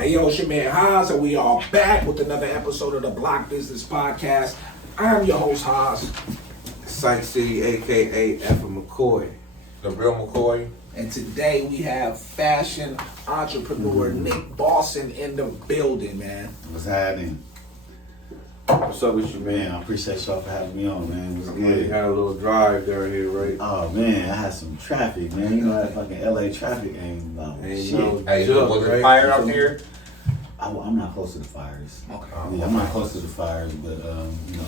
Hey, yo, it's your man Haas, and we are back with another episode of the Block Business Podcast. I'm your host, Haas. Sight City, aka Effa McCoy. The real McCoy. And today we have fashion entrepreneur Nick Bossin in the building, man. What's happening? What's up with you, Man, man? I appreciate y'all for having me on, man. What's You good? had a little drive down here, right? Oh, man, I had some traffic, man. You know that fucking LA traffic ain't Ain't shit. no- Hey, Sure, was right? it fire out there? I'm not close to the fires. Okay. Yeah, I'm not close to the fires, but, you know,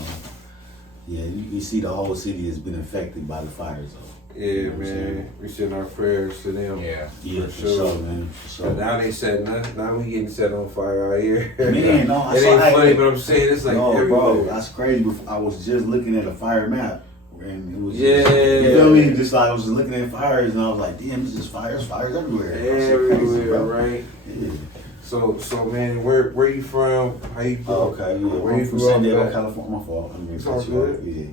yeah, you see the whole city has been affected by the fires, though. Yeah, You know what I'm man. saying? We send our prayers to them. Yeah. Yeah, For for sure. sure, man. For But sure. now they set now we getting set on fire out here. Man, no, I it saw ain't that. funny, but I'm saying it's like No, everywhere. bro, that's crazy. I was just looking at a fire map, and it was just, Yeah. you feel me? Just like I was just looking at fires, and I was like, damn, it's just fires everywhere. That shit crazy, Everywhere, bro. right? Yeah. So man, where you from? How you Oh, from? okay, yeah. Where I'm you from grew San up Diego, at? California. My fault. I'm It's gonna all cut you off. good. Yeah.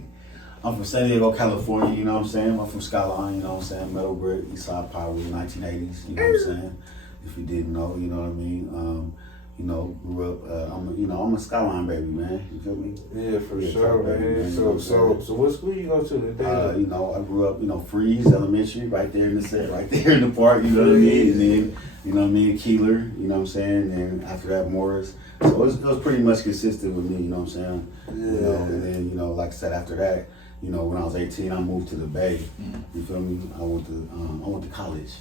I'm from San Diego, California, you know what I'm saying? I'm from Skyline, you know what I'm saying? Metal Brick, Eastside Power, 1980s, you know what I'm saying? If you didn't know, you know what I mean? You know, grew up, I'm a Skyline baby, man. You feel me? Yeah, for Yeah, sure, baby, man. man, So what school you go to today? You know, I grew up, you know, Freeze Elementary, right there in the set, right there in the park, you know what I mean? And then, you know what I mean, Keeler, you know what I'm saying? And then after that, Morris. So it was pretty much consistent with me, you know what I'm saying? You know, and then, you know, like I said, after that, you know, when I was 18, I moved to the Bay. You feel me? I went to college.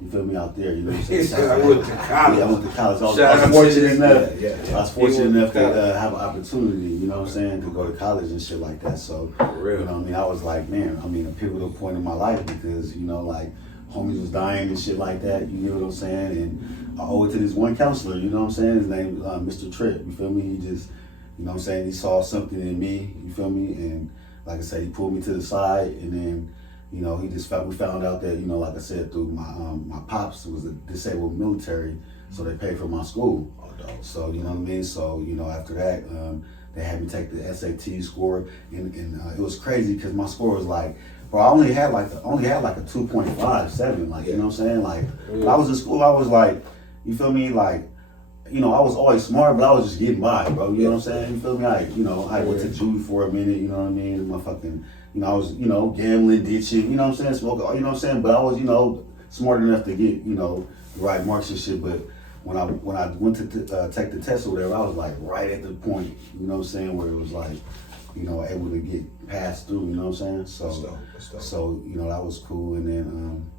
You feel me out there? You know what I'm saying? He said I went to college. Yeah, I went to college. I Shout out was to fortunate this- enough. Yeah. I was He fortunate went enough to to college. have an opportunity. You know what I'm saying? To go to college and shit like that. So For real. you know what I mean? I was like, man, I mean, a pivotal point in my life because, you know, like, homies was dying and shit like that, you know what I'm saying? And I owe it to this one counselor, you know what I'm saying? His name is Mr. Tripp, you feel me? He just, you know what I'm saying? He saw something in me, you feel me? And like I said, he pulled me to the side and then, you know, we found out that, you know, like I said, through my pops was a disabled military, so they paid for my school. So, you know what I mean? So, you know, after that, they had me take the SAT score, and it was crazy because my score was like, bro, I only had like a 2.57, like, you know what I'm saying? Like, when I was in school, I was like, you feel me? Like, you know, I was always smart, but I was just getting by, bro. You know what I'm saying? You feel me? I went to juvie for a minute, you know what I mean? Motherfucking, you know, I was, you know, gambling, ditching, you know what I'm saying? Smoking, you know what I'm saying? But I was, you know, smart enough to get, you know, the right marks and shit. But when I went to take the test or whatever, I was like right at the point, you know what I'm saying, where it was like, you know, able to get passed through, you know what I'm saying? So, you know, that was cool. And then,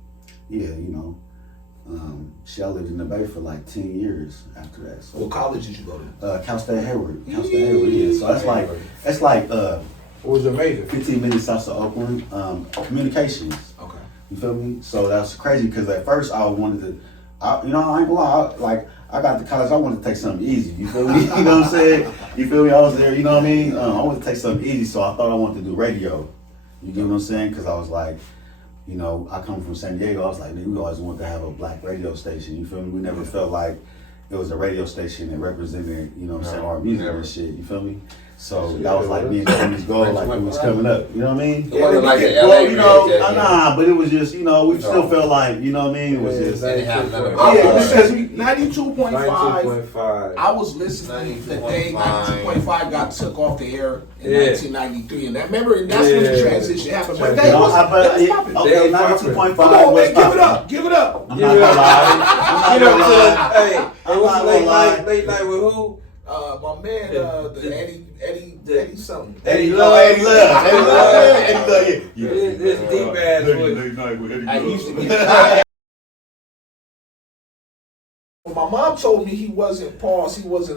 yeah, you know, I lived in the Bay for like 10 years after that. So, What college did you go to? Cal State Hayward. Yeah. So that's like What was your major? 15 minutes south of Oakland. Communications. Okay. You feel me? So that's crazy because at first I wanted to, you know, I ain't gonna lie, I got to college, I wanted to take something easy. You feel me? You know what I'm saying? You feel me? I was there, you know what I mean? I wanted to take something easy, so I thought I wanted to do radio. You get what I'm saying? Because I was like, you know, I come from San Diego. I was like, we always wanted to have a black radio station. You feel me? We never felt like it was a radio station that represented, you know what I'm saying, our music and shit. You feel me? So that was like me and Tony's goal, like it was coming up. You know what I mean? It wasn't like an Well, LA you know, radio station. nah, but it was just, you know, we still felt like, you know what I mean? It was just, They didn't have none of Yeah, it. because 92.5, 92.5. I was listening the day 92.5 got took off the air in Yeah. 1993. And remember, that's when the Yeah. transition happened. But No, they no, was okay, They 92.5 Come on, was man, give it popping. up, give it up. I'm not gonna lie. You know, I'm not gonna lie. hey, it I'm was not gonna lie. late night with who? My man, Eddie something. Eddie Oh, Love. Eddie Love. Eddie Love. Yeah. This deep ass voice. Late night with Eddie I Love. used to get Well, my mom told me he wasn't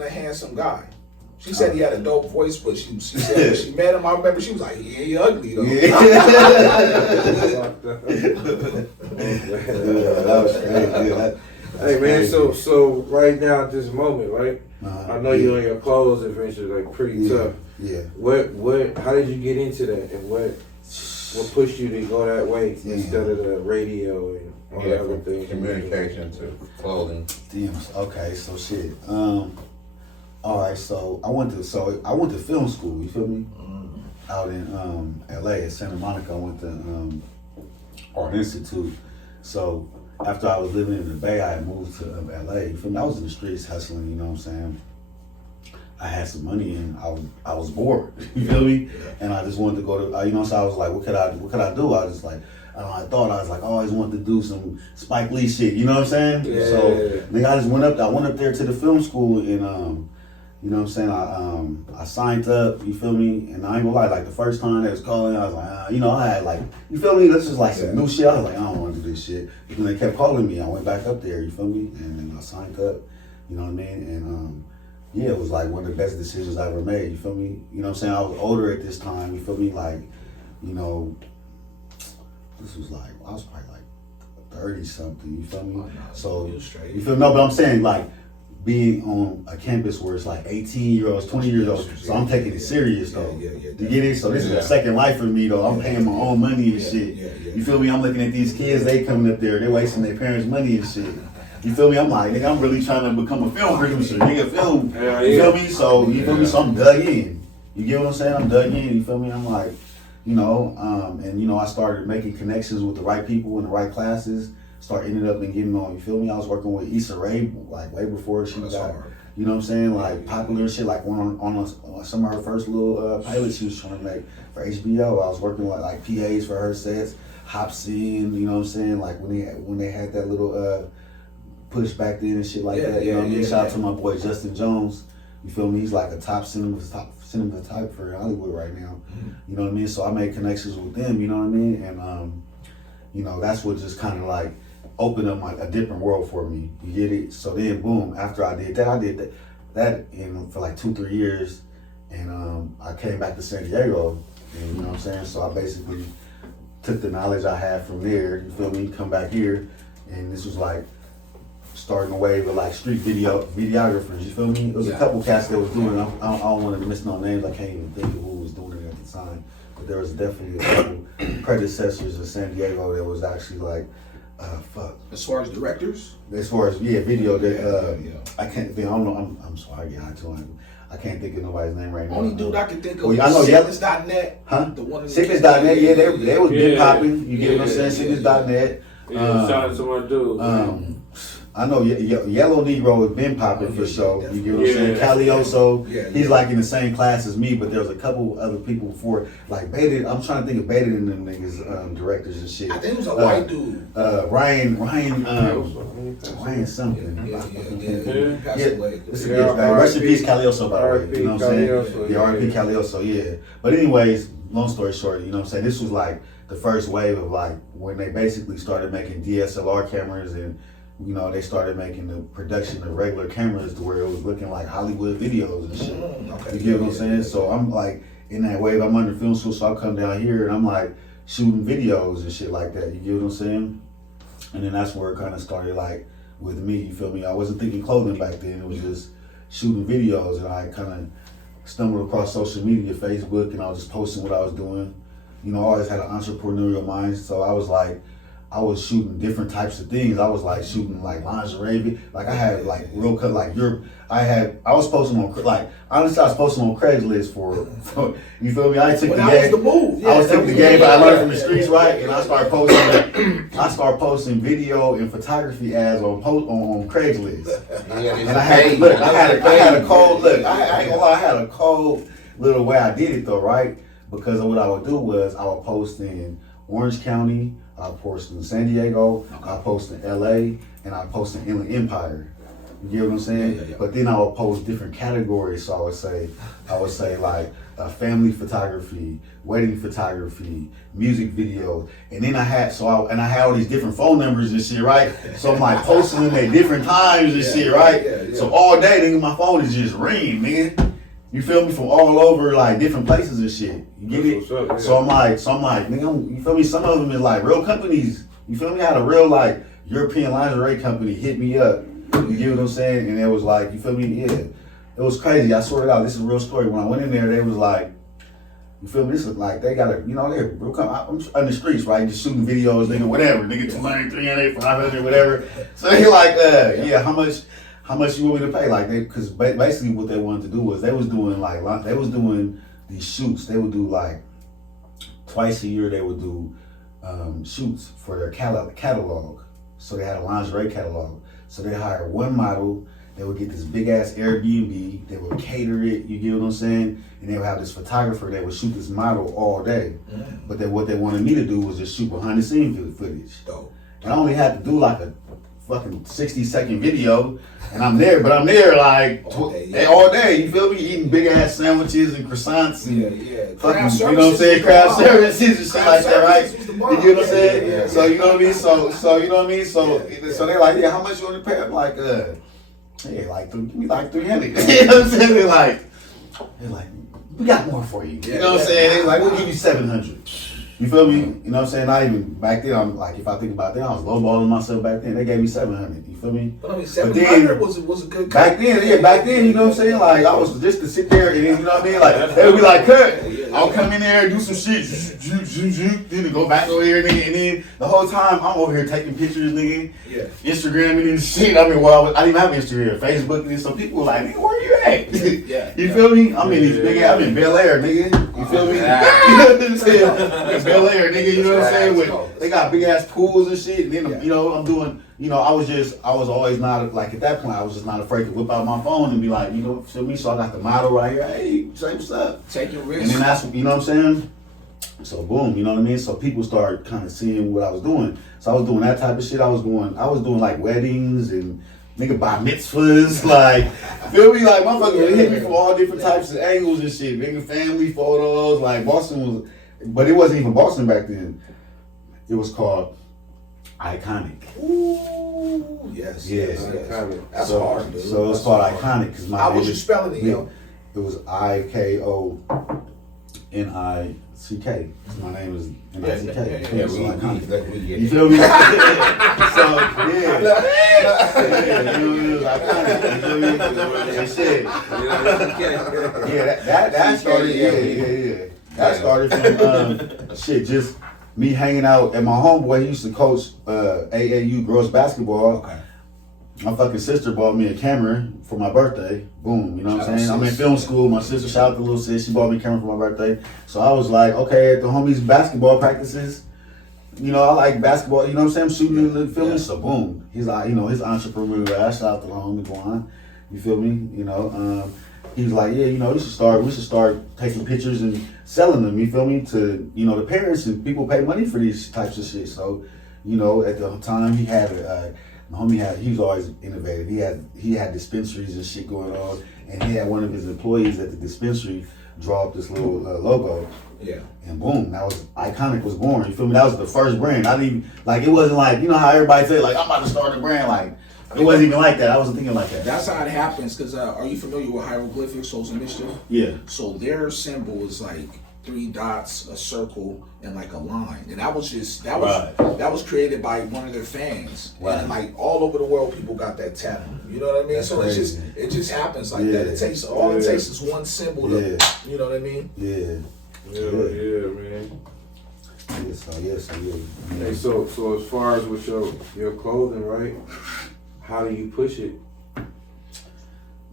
a handsome guy. She said he had a dope voice, but she said when she met him, I remember she was like, yeah, he ugly though. Yeah, that was crazy. Yeah, Hey man, so right now at this moment, right? Uh-huh. I know you on your clothes adventure like pretty tough. Yeah. How did you get into that, and what pushed you to go that way instead of the radio and all Yeah, the other from things? communication to clothing. Damn. Okay. So shit. All right. So I went to film school. You feel me? Out in LA at Santa Monica. I went to Art Institute. So after I was living in the Bay, I had moved to LA. You feel me? I was in the streets hustling, you know what I'm saying? I had some money and I was bored, you feel me? And I just wanted to go to, you know, so I was like, what could I do? I was like, I was like, I always wanted to do some Spike Lee shit, you know what I'm saying? Yeah. So, nigga, I went up there to the film school and, you know what I'm saying? I signed up, you feel me? And I ain't gonna lie, like the first time they was calling, I was like, you know, I had like, you feel me? This is like some new shit. I was like, I don't want to do this shit. But when they kept calling me, I went back up there, you feel me? And then I signed up, you know what I mean? And yeah, it was like one of the best decisions I ever made, you feel me? You know what I'm saying? I was older at this time, you feel me? Like, you know, this was like, I was probably like 30 something, you feel me? Oh, no, so, straight. you feel me? No, but I'm saying like, being on a campus where it's like 18-year-olds, 20-year-olds, so I'm taking it serious though. Yeah, You get it? So this is a second life for me though. I'm paying my own money and shit. You feel me? I'm looking at these kids, they coming up there, they wasting their parents' money and shit. You feel me? I'm like, nigga, I'm really trying to become a film producer. Nigga, film. Yeah, You feel me? So, you feel me? So I'm dug in. You get what I'm saying? I'm dug in. You feel me? I'm like, you know, and you know, I started making connections with the right people in the right classes. Ended up and getting on, you feel me? I was working with Issa Rae, like way before she got, you know what I'm saying, like popular and shit, like on some of her first little pilots she was trying to make for HBO. I was working with like PAs for her sets, Hopsin, you know what I'm saying, like when they had that little push back then and shit like that, you know what I mean? Shout out to my boy Justin Jones, you feel me? He's like a top cinematographer for Hollywood right now, you know what I mean? So I made connections with them, you know what I mean? And you know, that's what just kind of like opened up a different world for me. You get it? So then, boom, after I did that for like 2-3 years. And I came back to San Diego. And you know what I'm saying? So I basically took the knowledge I had from there, you feel me, come back here. And this was like starting a wave of like street videographers, you feel me? There was a couple cats that was doing it. I don't want to miss no names. I can't even think of who was doing it at the time. But there was definitely a couple predecessors in San Diego that was actually like, As far as directors? As far as video, I can't think. I don't know. I'm sorry, I can't think of nobody's name right now. Only dude I can think of. Well, I know Sickness.net. Huh? The one. Sickness.net. Yeah, they was been popping. You get what I'm saying? Sickness.net. Yeah, shout out to my dude. I know Yellow Negro has been popping for sure. You get what I'm saying? Calioso, he's like in the same class as me, but there's a couple other people before, like Beta. I'm trying to think of Beta and them niggas, directors and shit. I think it was a white dude. Ryan something. Passed away. Rest in peace, Calioso, by the way. You know what I'm saying? Yeah, R.I.P. Calioso, yeah. But anyways, long story short, you know what I'm saying? This was like the first wave of like when they basically started making DSLR cameras and you know, they started making the production of regular cameras to where it was looking like Hollywood videos and shit. You get what I'm saying? So I'm like, in that wave, I'm under film school, so I'll come down here and I'm like shooting videos and shit like that. You get what I'm saying? And then that's where it kind of started like with me, you feel me? I wasn't thinking clothing back then. It was just shooting videos and I kind of stumbled across social media, Facebook, and I was just posting what I was doing. You know, I always had an entrepreneurial mind, so I was shooting different types of things. I was like shooting like lingerie, like I had like real cut, like Europe. I was posting on like honestly, I was posting on Craigslist for you feel me? I took the game. Was the move. I was taking the game, but I learned from the streets, right? And I started posting video and photography ads on Craigslist. And I had a cold look. I ain't gonna lie, I had a cold little way I did it though, right? Because what I would do was I would post in Orange County, I post in San Diego, I post in LA, and I post in Inland Empire. You get what I'm saying? Yeah. But then I would post different categories. So I would say like family photography, wedding photography, music videos, and then I had all these different phone numbers and shit, right? So I'm like posting them at different times and shit, right? Yeah. So all day, nigga, my phone is just ringing, nigga. You feel me? From all over, like different places and shit. You get it? Up, yeah. So I'm like, nigga, you feel me? Some of them is like real companies. You feel me? I had a real like European lingerie company hit me up. You get what I'm saying? And it was like, you feel me? Yeah. It was crazy. I swear it out. This is a real story. When I went in there, they was like, you feel me? This is like, they got they're real I'm on the streets, right? Just shooting videos, nigga, whatever. Nigga, 200, 300, 500, whatever. So they like, yeah, how much you want me to pay? Like because basically what they wanted to do was they was doing these shoots. They would do like twice a year. They would do shoots for their catalog. So they had a lingerie catalog. So they hired one model. They would get this big ass Airbnb. They would cater it. You get what I'm saying? And they would have this photographer that would shoot this model all day. But then what they wanted me to do was just shoot behind the scene footage. Dope. And I only had to do like a fucking 60-second video, and I'm there, but I'm there like all day, you feel me? Eating big ass sandwiches and croissants and fucking, you know what I'm saying, craft services and shit like that, right? You get what I'm saying? Yeah. So you know what I mean? So you know what I mean? So they're like, yeah, how much you want to pay? I'm like, yeah, like give me like 300. You know what I'm saying? They're like, we got more for you. You know what I'm saying? They're like, we'll give you 700. You feel me? You know what I'm saying? Not even back then. I'm like, if I think about that, I was lowballing myself back then. They gave me 700. You feel me? But I mean, 700 was a good cut. Back then, you know what I'm saying? Like, I was just to sit there and then, you know what I mean? Like, they would be like, cut. I'll come in there and do some shit. Then go back over here, nigga. And then the whole time, I'm over here taking pictures, nigga. Yeah. Instagramming and shit. I mean, well, I didn't have Instagram, Facebook, and so people were like, nigga, where you at? Yeah. You feel me? I'm in these big, I'm in Bel Air, nigga. You feel me? You know what I'm saying? Bel Air, nigga, you know what I'm saying? They got big ass pools and shit. And then, you know, I'm doing, you know, I was always not, like at that point, I was just not afraid to whip out my phone and be like, you know, feel me? So I got the model right here. Hey, say what's up? Take your risk. And then that's, you know what I'm saying? So boom, you know what I mean? So people start kind of seeing what I was doing. So I was doing that type of shit. I was doing like weddings and nigga bar mitzvahs, like, feel me? Like, motherfuckers hit me from all different types of angles and shit. Nigga family photos, like Bossin was, but it wasn't even Bossin back then. It was called Iconic. Ooh, yes. Iconic. That's hard, dude. So it's called Iconic because my How was you spelling it, yo? It was IKONICK. My name is N-I-C-K. Yeah, So we Iconic. get You it. feel me? So yeah, you know, Iconic. You feel me? And shit. Yeah, that started. Yeah. That started from shit. Just me hanging out, and my homeboy, he used to coach AAU girls basketball. Okay. My fucking sister bought me a camera for my birthday. Boom, you know what I'm saying? Shout out I'm in sis. film school. My sister, shout out to little sis, she bought me a camera for my birthday. So I was like, okay, at the homies' basketball practices, you know, I like basketball, you know what I'm saying? I'm shooting and filming, so boom. He's like, you know, his entrepreneur, shout out to the homie Bossin, you feel me? You know, he was like, yeah, you know, we should start taking pictures and selling them, you feel me? To, you know, the parents and people pay money for these types of shit. So, you know, at the time he had my homie he was always innovative. He had dispensaries and shit going on, and he had one of his employees at the dispensary draw up this little logo. Yeah. And boom, that was Iconic was born. You feel me? That was the first brand. I didn't even, like, it wasn't like, you know how everybody say like, I'm about to start a brand. Like, it wasn't even like that. I wasn't thinking like that. That's how it happens, because are you familiar with hieroglyphics, Souls and Mischief? Yeah. So their symbol is like 3 dots, a circle, and like a line. And that was created by one of their fans. Right. And like all over the world, people got that tattoo. You know what I mean? That's so crazy. it just happens like Yeah. that. It takes is one symbol to, you know what I mean? Yeah. Yeah, man. Yeah. Hey, so as far as with your clothing, right? How do you push it?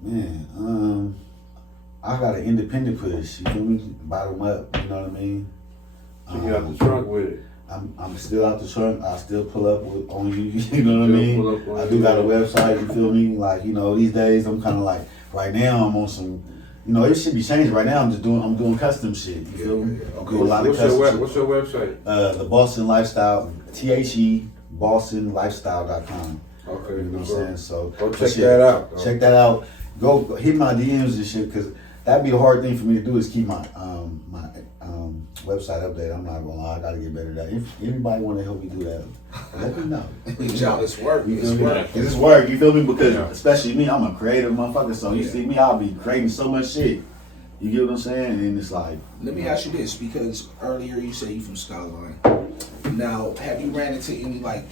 Man, I got an independent push, you feel me? Bottom up, you know what I mean? So you out the trunk with it. I'm still out the trunk. I still pull up on you, you know what I Still mean? pull up on I do you. got a website, you feel me? Like, you know, these days I'm kind of like, right now I'm on some, you know, it should be changed. Right now I'm doing custom shit, you feel me? Okay. Do a lot of What's custom shit. what's your website? The Bossin Lifestyle, THE, BossinLifestyle.com. Okay, You know what I'm saying? So go but check shit, that out. Check that out. Go hit my DMs and shit, because that'd be the hard thing for me to do is keep my website updated. I'm not gonna lie, I gotta get better at that. If anybody want to help me do that, let me know. Reach out, it's work. You It's feel me? work. It's work. You feel me? Because especially me, I'm a creative motherfucker. So you see me, I'll be creating so much shit. You get what I'm saying? And it's like, Let me ask you this, because earlier you said you from Skyline. Now, have you ran into any like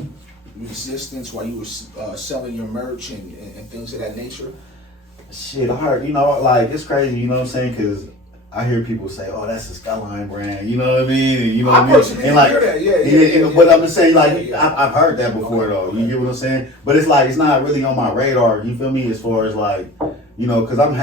resistance while you were selling your merch and things of that nature? shit, I heard, you know, like, it's crazy, you know what I'm saying? Because I hear people say, oh, that's a Skyline brand, you know what I mean? And, you know what I mean? personally And like, hear that, yeah. But I'm just saying, like, Yeah. I've heard that before, though. You get what I'm saying? But it's like, it's not really on my radar, you feel me? As far as like, you know, because I'm not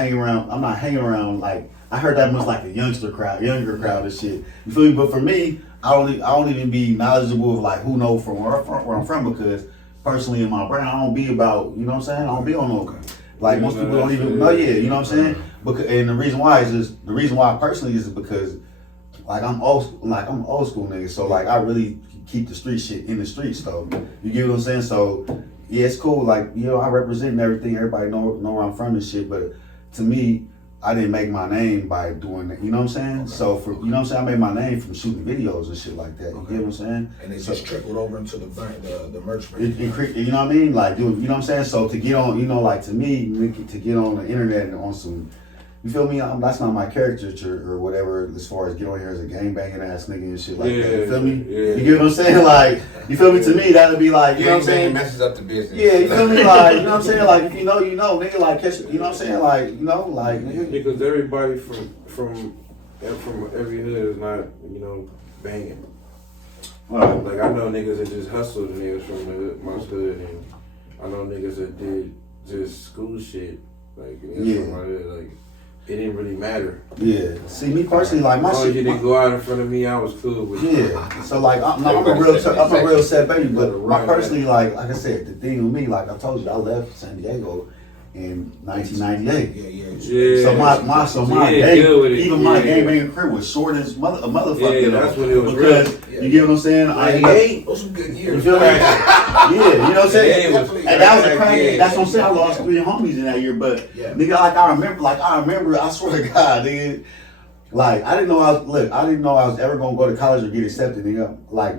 hanging around, like, I heard that much like a younger crowd and shit. You feel me? But for me, I don't even be knowledgeable of like who knows from where I'm from, because personally in my brain, I don't be about, you know what I'm saying? I don't be on no, like Yeah, most no, people don't that's even it. know, you know what I'm saying? Because, and the reason why is just, the reason why personally is because, like I'm old school nigga, so like I really keep the street shit in the streets though. You get what I'm saying? So yeah, it's cool. Like, you know, I represent and everything. Everybody know where I'm from and shit. But to me, I didn't make my name by doing that. You know what I'm saying? Okay. So for, you know what I'm saying, I made my name from shooting videos and shit like that. You get what I'm saying? And it So- just trickled over into the merch brand. you know what I mean? Like, dude, you know what I'm saying? So to get on, you know, like to me, to get on the internet and on some, you feel me? That's not my caricature or whatever as far as get on here as a gangbanging ass nigga and shit like that. You feel me? Yeah. You get what I'm saying? Like, you feel me? To me, that'd be like, you know what I'm saying? messes up the business. Yeah, you feel me? Like, you know what I'm saying? Like, if you know, nigga, like, catch, you know what I'm saying? Like, you know, like, nigga. Because everybody from every hood is not, you know, banging. Right. Like I know niggas that just hustled the niggas from the hood, my hood, and I know niggas that did just school shit. Like Yeah. from my hood, like it didn't really matter. Yeah. See, me personally, like, my As long as you shit. didn't go out in front of me, I was cool with you. Yeah. So like, I'm a real set baby, but my personally, like I said, the thing with me, like I told you, I left San Diego in 1998. Yeah. So my Yeah, gang, deal with it. even my Yeah. gangbanging career was short as a motherfucker. Yeah, that's when it was because real. you get what I'm saying. I ended up, 98? Those some good you years. feel me? Yeah, you know what I'm saying. Yeah, it was- And that was a crack. Yeah. That's what I'm saying. I lost 3 homies in that year, but Yeah. nigga, I remember. I swear to God, nigga. Like I didn't know I was ever gonna go to college or get accepted, nigga. Like,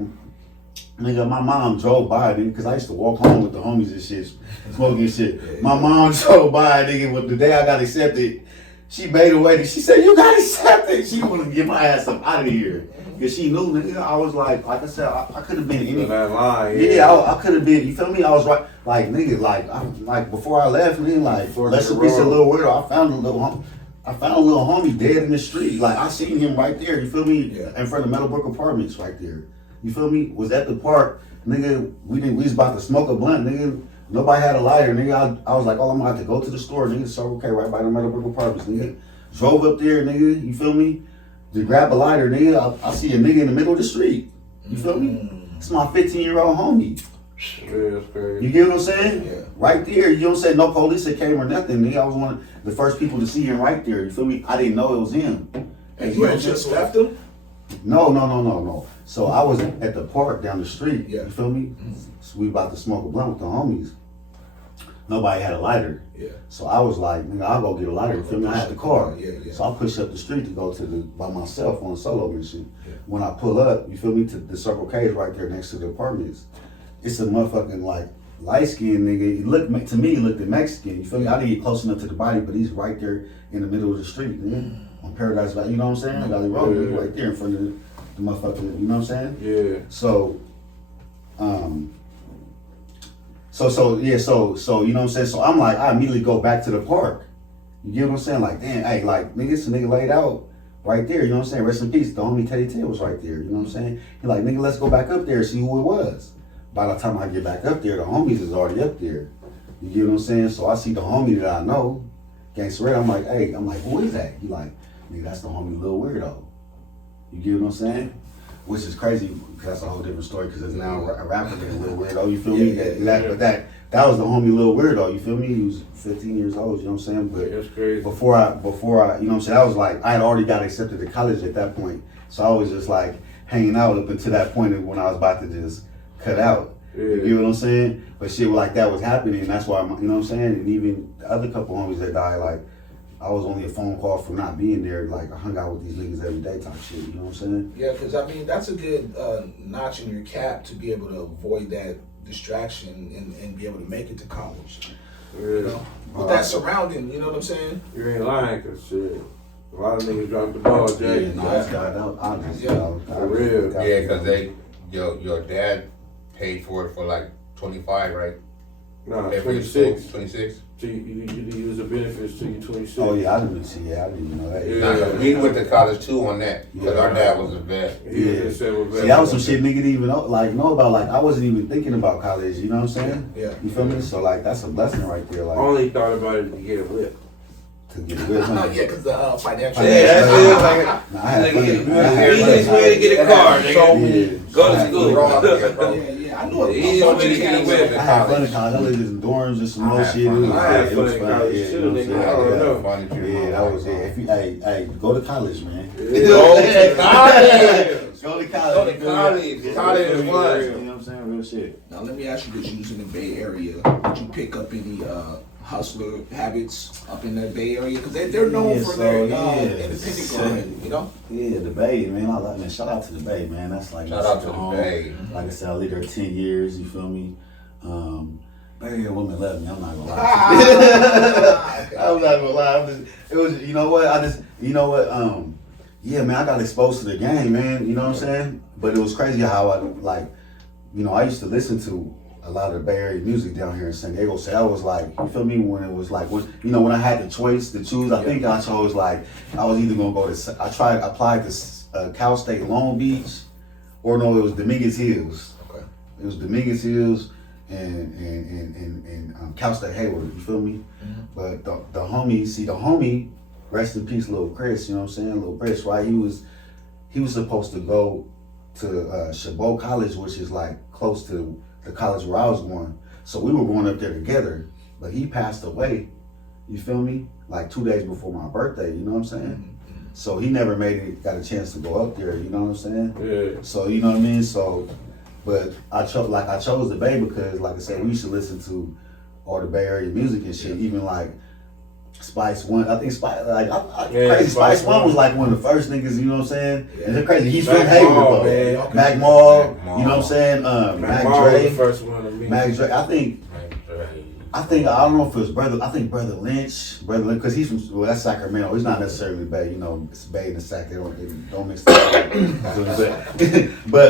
nigga, my mom drove by, nigga, because I used to walk home with the homies and shit, smoking shit. My mom drove by, nigga, with the day I got accepted. She made a way. She said, "You got accepted." She wanted to get my ass up out of here because she knew, nigga. I was like I said, I could have been any. That line, Yeah, I could have been. You feel me? I was right. Like nigga, like before I left, nigga, like let's be a little weirdo. I found a little homie dead in the street. Like I seen him right there. You feel me? Yeah. In front of Meadowbrook Apartments, right there. You feel me? Was at the park, nigga. We was about to smoke a blunt, nigga. Nobody had a lighter, nigga. I was like, oh, I'm gonna have to go to the store, nigga. Circle K right by the Meadowbrook Apartments, nigga. Drove up there, nigga. You feel me? To grab a lighter, nigga. I see a nigga in the middle of the street. You feel me? It's my 15-year-old homie. Yeah, that's crazy. You get what I'm saying? Yeah. Right there. You know what I'm saying? No police that came or nothing, nigga. I was one of the first people to see him right there. You feel me? I didn't know it was him. And you had just left them? No. So I was at the park down the street. Yeah. You feel me? So we about to smoke a blunt with the homies. Nobody had a lighter. Yeah. So I was like, nigga, I'll go get a lighter. You feel me? I had the car. Yeah. So I pushed up the street to go by myself on a solo mission. Yeah. When I pull up, you feel me, to the Circle K is right there next to the apartments. It's a motherfucking like light skinned nigga. To me, he looked Mexican. You feel me? I didn't get close enough to the body, but he's right there in the middle of the street, nigga. On Paradise Valley, you know what I'm saying? Valley Road, nigga, right there in front of the motherfucking, you know what I'm saying? Yeah. So, so you know what I'm saying? So I'm like, I immediately go back to the park. You get what I'm saying? Like, damn, hey, like, nigga, this nigga laid out right there, you know what I'm saying? Rest in peace, the homie Teddy Tail was right there, you know what I'm saying? He like, nigga, let's go back up there and see who it was. By the time I get back up there, the homies is already up there. You get what I'm saying? So I see the homie that I know, Gangsta Red, I'm like, who is that? He like, nigga, that's the homie Lil Weirdo. You get what I'm saying? Which is crazy because that's a whole different story because it's now a rapper named Lil Weirdo, you feel me? But that was the homie Lil Weirdo, you feel me? He was 15 years old, you know what I'm saying? But That's crazy. before I, you know what I'm saying? I was like, I had already got accepted to college at that point. So I was just like hanging out up until that point when I was about to just cut out. Yeah. You get what I'm saying? But shit like that was happening and that's why, you know what I'm saying? And even the other couple homies that died, like, I was only a phone call from not being there. Like, I hung out with these niggas every day type shit, you know what I'm saying? Yeah, because I mean, that's a good notch in your cap to be able to avoid that distraction and be able to make it to college. Yeah. You know? With that surrounding, you know what I'm saying? You ain't lying, cause shit, a lot of niggas drop the ball, Jay. Yeah, no, that's God, honestly. Yeah. For real. Yeah, because your dad paid for it for like 25, right? Nah, Every 26. school, 26. So you use the benefits till you 26. Oh yeah, I didn't even know that. Yeah. Nah, we went to college too on that because Yeah. our dad was a vet. He was in several See, that was some shit nigga didn't even know about. Like, I wasn't even thinking about college, you know what I'm saying? Yeah. You feel me? So, like, that's a blessing right there. I Like, only thought about it to get a whip. to get a good money. Yeah, because the financial. Yeah, that's it. Like, Nah, I had nigga, money. easiest way to get a car, nigga. Yeah. Go to I had school. money. Yeah, I I know It a is bunch what of it cats. is. I had fun in college. I lived in dorms and some more shit. It was, I had it fun was in fun. college. Yeah, Shit, you know what I'm nigga, saying? I don't know. Funny to Yeah, that was it. If you, hey, go to college, man. Go to college. Go to college. Go to college. College is You fun. know what I'm saying? Real shit. Now let me ask you this: you was in the Bay Area. Did you pick up any hustler habits up in that Bay Area? Because they're known Yeah, for so, their yeah. independent grind, you know. Yeah, the Bay, man. I love, man. Shout out to the Bay, man. That's like Shout out to the home. Bay. Like I said, I lived there 10 years. You feel me? Bay Area women love me. I'm not gonna lie. I'm not gonna lie. It was, you know what? Yeah, man. I got exposed to the game, man. You know what I'm saying? But it was crazy how I like, you know, I used to listen to a lot of the Bay Area music down here in San Diego. So that was like, you feel me? When it was like, when I had the choice to choose, I think I chose like, I was either gonna go to, I applied to Cal State Long Beach, or no, it was Dominguez Hills. Okay. It was Dominguez Hills and Cal State Hayward. You feel me? Mm-hmm. But the homie, rest in peace, Lil Chris. You know what I'm saying? Lil Chris, right? He was supposed to go to Chabot College, which is like close to the college where I was going. So we were going up there together, but he passed away, you feel me? Like 2 days before my birthday, you know what I'm saying? So he never got a chance to go up there, you know what I'm saying? Yeah. So, you know what I mean? So, but I chose the Bay because, like I said, we used to listen to all the Bay Area music and shit, even like Spice One. I think Spice One was like one of the first niggas, you know what I'm saying? Yeah. And it's crazy, he's Mac from Hayward Mall, though. man. Okay. Mac Mall, Mac Mall. you know what I'm saying? Mac Mac Mall was Dre. the first one to me. Mac Dre, I don't know if it was I think Brother Lynch, because he's from, well, that's Sacramento. He's not necessarily Bay, you know, it's Bay and the Sac, they don't mix that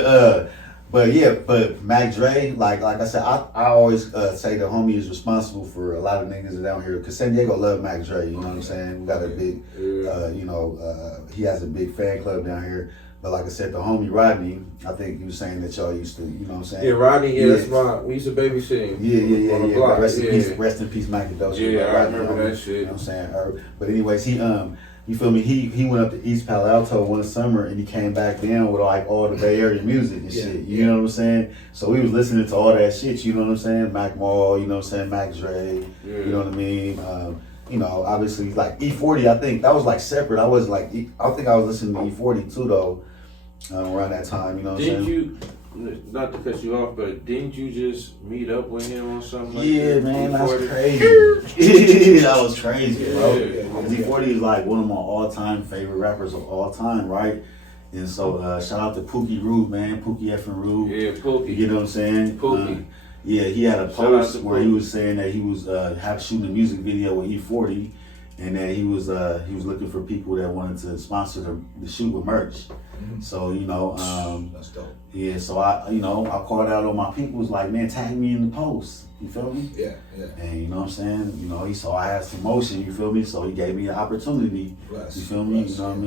up. But Mac Dre, like I said, I always say the homie is responsible for a lot of niggas down here, because San Diego love Mac Dre, you know what I'm saying? We got a big, he has a big fan club down here. But like I said, the homie Rodney, I think he was saying that y'all used to, you know what I'm saying? Yeah, Rodney, that's we used to babysit him. Yeah. On the block. Rest in peace, Mike Kadoshi. Yeah, I Rodney, remember that You shit. know what I'm saying? But anyways, you feel me? He went up to East Palo Alto one summer and he came back down with like all the Bay Area music and shit. You know what I'm saying? So we was listening to all that shit. You know what I'm saying? Mac Mall. You know what I'm saying? Mac Dre. Yeah. You know what I mean? You know, obviously like E40. I think that was like separate. I was like, I think I was listening to E40 too though. Around that time, you know what I'm saying? Didn't you, not to cut you off, but didn't you just meet up with him on something like Yeah, that? man, that's E40? crazy. That was crazy, bro. Yeah. Z40 is like one of my all-time favorite rappers of all time, right? And so, shout out to Pookie Rube, man. Pookie effing Rube. Yeah, Pookie. You know what I'm saying? Pookie. Yeah, he had a Shout out post to where he Pookie. was saying that he was shooting a music video with E40, and that he was looking for people that wanted to sponsor the shoot with merch. So, you know, That's dope. yeah, so I called out on my people, was like, man, tag me in the post. You feel me? Yeah. And you know what I'm saying? You know, he saw I had some motion, you feel me? So he gave me the opportunity. Bless. You feel me? Bless, You know what I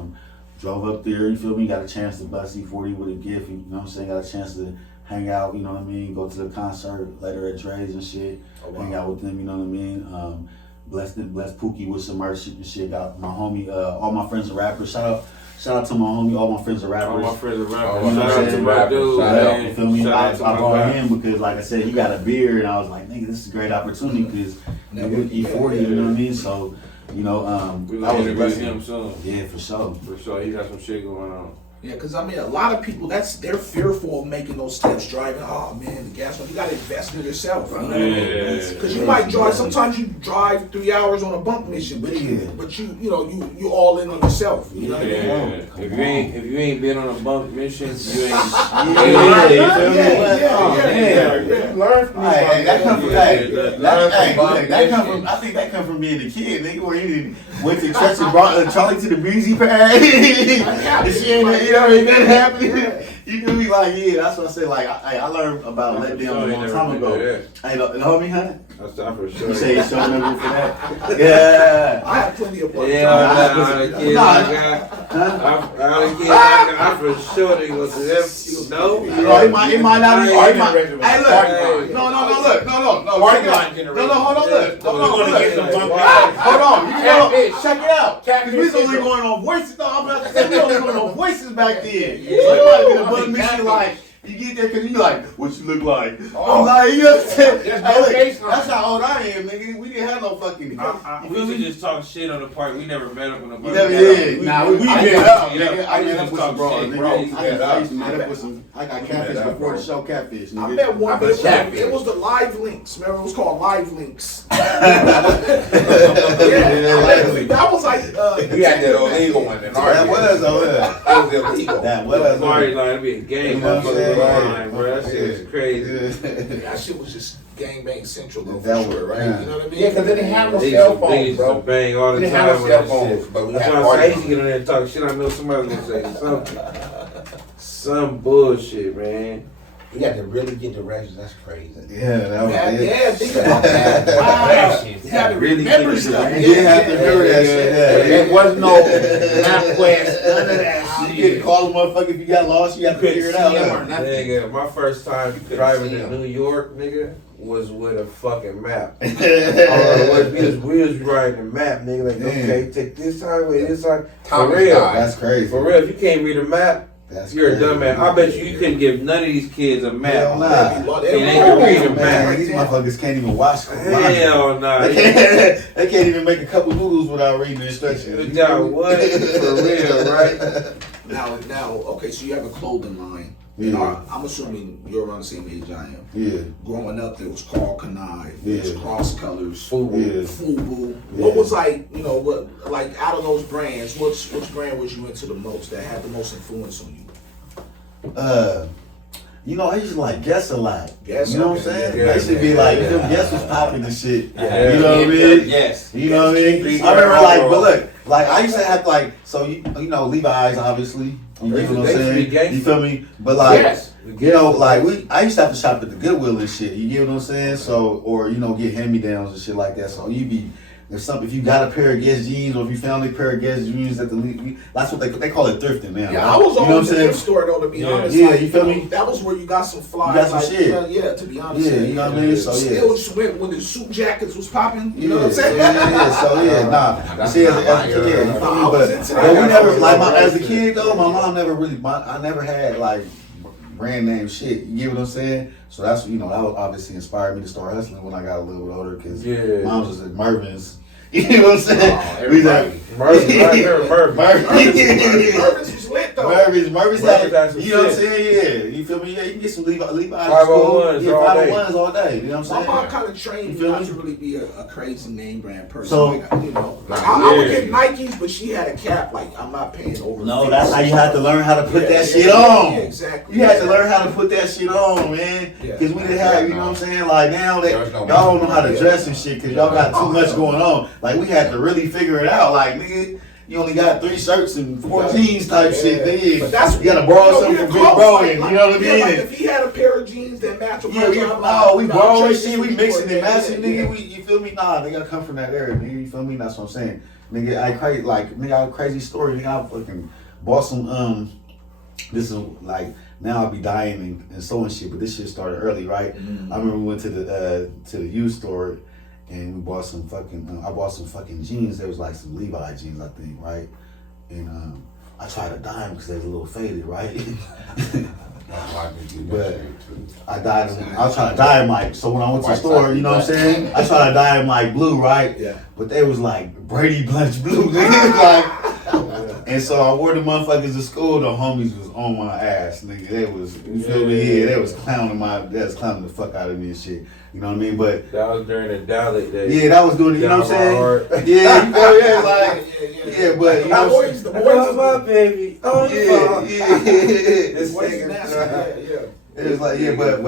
mean? Drove up there, you feel me? Got a chance to bust E40 with a gift, you know what I'm saying? Got a chance to hang out, you know what I mean? Go to the concert later at Dre's and shit. Oh, wow. Hang out with them, you know what I mean? Blessed Pookie with some merch and shit. Got my homie, all my friends are rappers. Shout out to my homie, all my friends are rappers. All my friends are rappers. Oh, you know Shout what I'm out to saying? my dude, Shout Yeah, man. you feel me? Shout I out to my brought guy. him because, like I said, he got a beard, and I was like, nigga, this is a great opportunity because with E40, you know what I mean? So, you know, We that gonna was a interview blessing. him soon. Yeah, for sure. For sure, he got some shit going on. Yeah, because I mean, a lot of people, they're fearful of making those steps, driving. Oh man, the gas, you got to invest in yourself. You know? Yeah. Because you might drive. Sometimes you drive 3 hours on a bump mission, but you all in on yourself. You know what I mean? Yeah. If you ain't been on a bunk mission, you ain't. Yeah, you feel me? Yeah. Learn from Hey, that come from that. I think that come from being a kid, nigga, where you went to church and brought Charlie to the breezy pad. And she ain't, you know, ain't nothing happening. You can be like, yeah, that's what I said. Like, I learned about let down a long time ago. Hey, the homie, huh? That's not for sure. You say you showing them for that? Yeah. I have plenty of bucks. I for sure they go to that. No, It might not be. Hey, look. No, Look. Hold on. Look. We're gonna get some bunk Hold on. You know, Catfish. check it out. Catfish We was only syndrome. going on voices. No, I'm about to say we only going on voices back then. So it might have been a bug mission like You get there because you like, what you look like. Oh. I'm like, you know what I'm saying? That's Hey, look, baseline. that's how old I am, nigga. We didn't have no fucking. We you used feel to me? just talk shit on the park. We never met up with nobody. You never did. Nah, we I met met up, up, nigga. I met up with some bros, shit, nigga. bro. I used to met up with some. I got catfish met up, before the bro. show, catfish. Nigga. I met one. I bet Catfish. It was the Live Links. Remember, it was called Live Links. That was like. We had that illegal one in our That was over there. It was illegal. That was Sorry, over line, it'd be a gang You know what I'm motherfucker saying? line, bro. That shit is crazy. there. That shit was just gangbang central though, That for was- sure, right? yeah. You know what I mean? Yeah, because they didn't have no They cell used phones, to bro. bang all We the didn't have time no with cell that phones, shit. but we That's had why I say I used to parties. get on there and talk shit. I know somebody was gonna say something. Some bullshit, man. You had to really get directions. That's crazy. Yeah, that was it. Yeah, think about that. Wow. You had to Really remember get it stuff. right. You didn't have to remember that shit. There Yeah. was no MapQuest, none of that You shit. get call a motherfucker if you got lost. You have to figure it out. see him huh? or nothing. Nigga, my first time couldn't driving see to 'em. New York, nigga, was with a fucking map. All it was, we was writing a map, nigga. Like, Damn. okay, take this highway, this highway. For Thomas real, died. That's crazy. for real. If you can't read a map, That's you're crazy. a dumbass. I bet you couldn't give none of these kids a map. Hell nah. And they can read a Man, map. these motherfuckers can't even watch. Hell nah. They can't even make a couple noodles without reading the instructions. Now what? For real, right? Now, okay, so you have a clothing line. Yeah. I'm assuming you're around the same age I am. Yeah. Growing up, there was Carl Kanai, there was Yeah. Cross Colors, Fubu. Yeah. Fubu. Yeah. What was like, you know, what like out of those brands, which brand was you into the most that had the most influence on you? You know, I used to like guess a lot. Guess, You know what I'm okay, saying? yeah, I used to be yeah, like, yeah. them guess was popping and shit. Yeah. You know what I mean? Yes. You know what I mean? Street I remember wear like, but overall. look, like I used to have like, so you know, Levi's obviously. You They know what I'm used to be saying? gangsta. You feel me? But like, Yes. you know, like I used to have to shop at the Goodwill and shit. You get what I'm saying? So, or you know, get hand-me-downs and shit like that. So you be. If you got a pair of Guess jeans, or if you found a pair of Guess jeans at the, that's what they call it thrifting now. Yeah, right? I was You know what I'm always in the saying? thrift store though, to be Yeah. honest. Yeah, like, you feel know, me? That was where you got some fly. You got some like, shit. Yeah, to be honest. Yeah, you know what I mean? So yeah. Still swim when the suit jackets was popping. You know what I'm saying? Yeah. So yeah, nah. That's See, as not a my kid, you era. feel me? I was But into we that. never like as a kid though. My mom never really. I never had like brand name shit. You get what I'm saying? So that's that was obviously inspired me to start hustling when I got a little bit older because Yeah. mom was at Mervin's. You know what I'm saying? Oh, We was everybody. Murphy, I remember Murphy. Mervin's was lit though. Mervin's Mervin's had had, some you know what I'm shit. saying? Yeah, you feel me? Yeah, you can get some Levi's 501s yeah, all day. 501s all day. You know what My I'm saying? mom kind of trained You me feel not me? to really be a crazy name brand person. So- like, I would Yeah. get Nikes, but she had a cap. Like I'm not paying over. No, 50. that's how you have to learn how to put Yeah, that yeah, shit yeah, on. yeah, exactly. You had to learn how to put that shit on, man. Yeah. Because we didn't have, you know what I'm saying? Like now that There's no y'all don't know how to Yeah. dress and shit because y'all got too much going on. Like we had to really figure it out. Like nigga, you only got 3 shirts and 4 jeans type shit. Then But that's you gotta borrow something we're from Big close, Bro, like, and you know what I yeah, mean? like And- if he had a pair of jeans that match with Yeah, my we job, borrowing trade shit, we you mixing for and it. matching, Yeah, nigga. yeah. You feel me? Nah, they gotta come from that area, nigga. You feel me? That's what I'm saying. Nigga, I have a crazy story. Nigga, I fucking bought some this is like now I'll be dying and sewing shit, but this shit started early, right? I remember we went to the used store and we bought some fucking I bought some fucking jeans. There was like some Levi jeans, I think, right? And I tried to dye them because they was a little faded, right? But I dyed them. I was trying to dye them like, so when I went to the White store, side, you know what I'm black. saying? I tried to dye them like blue, right? Yeah. But they was like Brady Bunch blue, nigga. And so I wore the motherfuckers to school. The homies was on my ass, nigga. They was, you feel me? Yeah, they was clowning the fuck out of me and shit. You know what I mean? But That was during the Dalit days. yeah, that was doing it. You know what I'm saying? Yeah, you know, yeah, like yeah, but you know what I'm saying? The boys, my baby. Oh, Yeah. This boys nigga. nasty. Yeah, yeah. It was like, yeah, but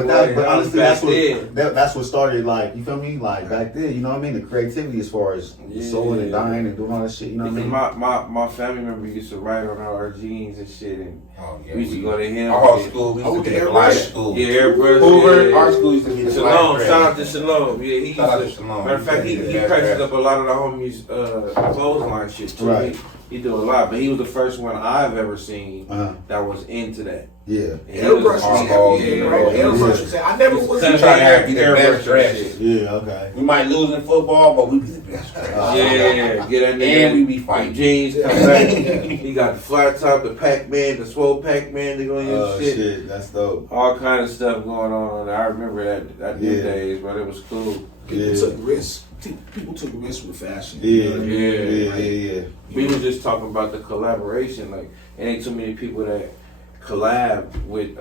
honestly, that's what started, like, you feel me? Like, back then, you know what I mean? The creativity as far as sewing and dyeing and doing all that shit, you know what I Because mean? my family member used to write on our jeans and shit, and Oh, yeah, we used to go to him. Our whole school, we used to be a black school. Yeah, airbrush. Hoover, yeah. our school used to be the Shalom, black shout out grade. to Shalom. Yeah, he used Shout out to. to Shalom. Matter of fact, he Yeah, purchased yeah. up a lot of the homies' clothesline shit too. Right. He do a lot, but he was the first one I've ever seen Uh-huh. that was into that. Yeah. And he was Airbrush hardball, was yeah, bro. yeah. Airbrush was. I never was. We try to have the Airbrush best dress. shit. Yeah, okay. We might lose in football, but we be the best dress. Yeah, get that nigga. And we be fighting. Jeans come back. He got the flat top, the Pac-Man, the swole Pac-Man. They gonna use shit. That's dope. All kind of stuff going on. I remember that Yeah. days, but it was cool. People took risks. People took risks with fashion. Yeah, You know what I mean? yeah. We were just talking about the collaboration. Like, it ain't too many people that collab with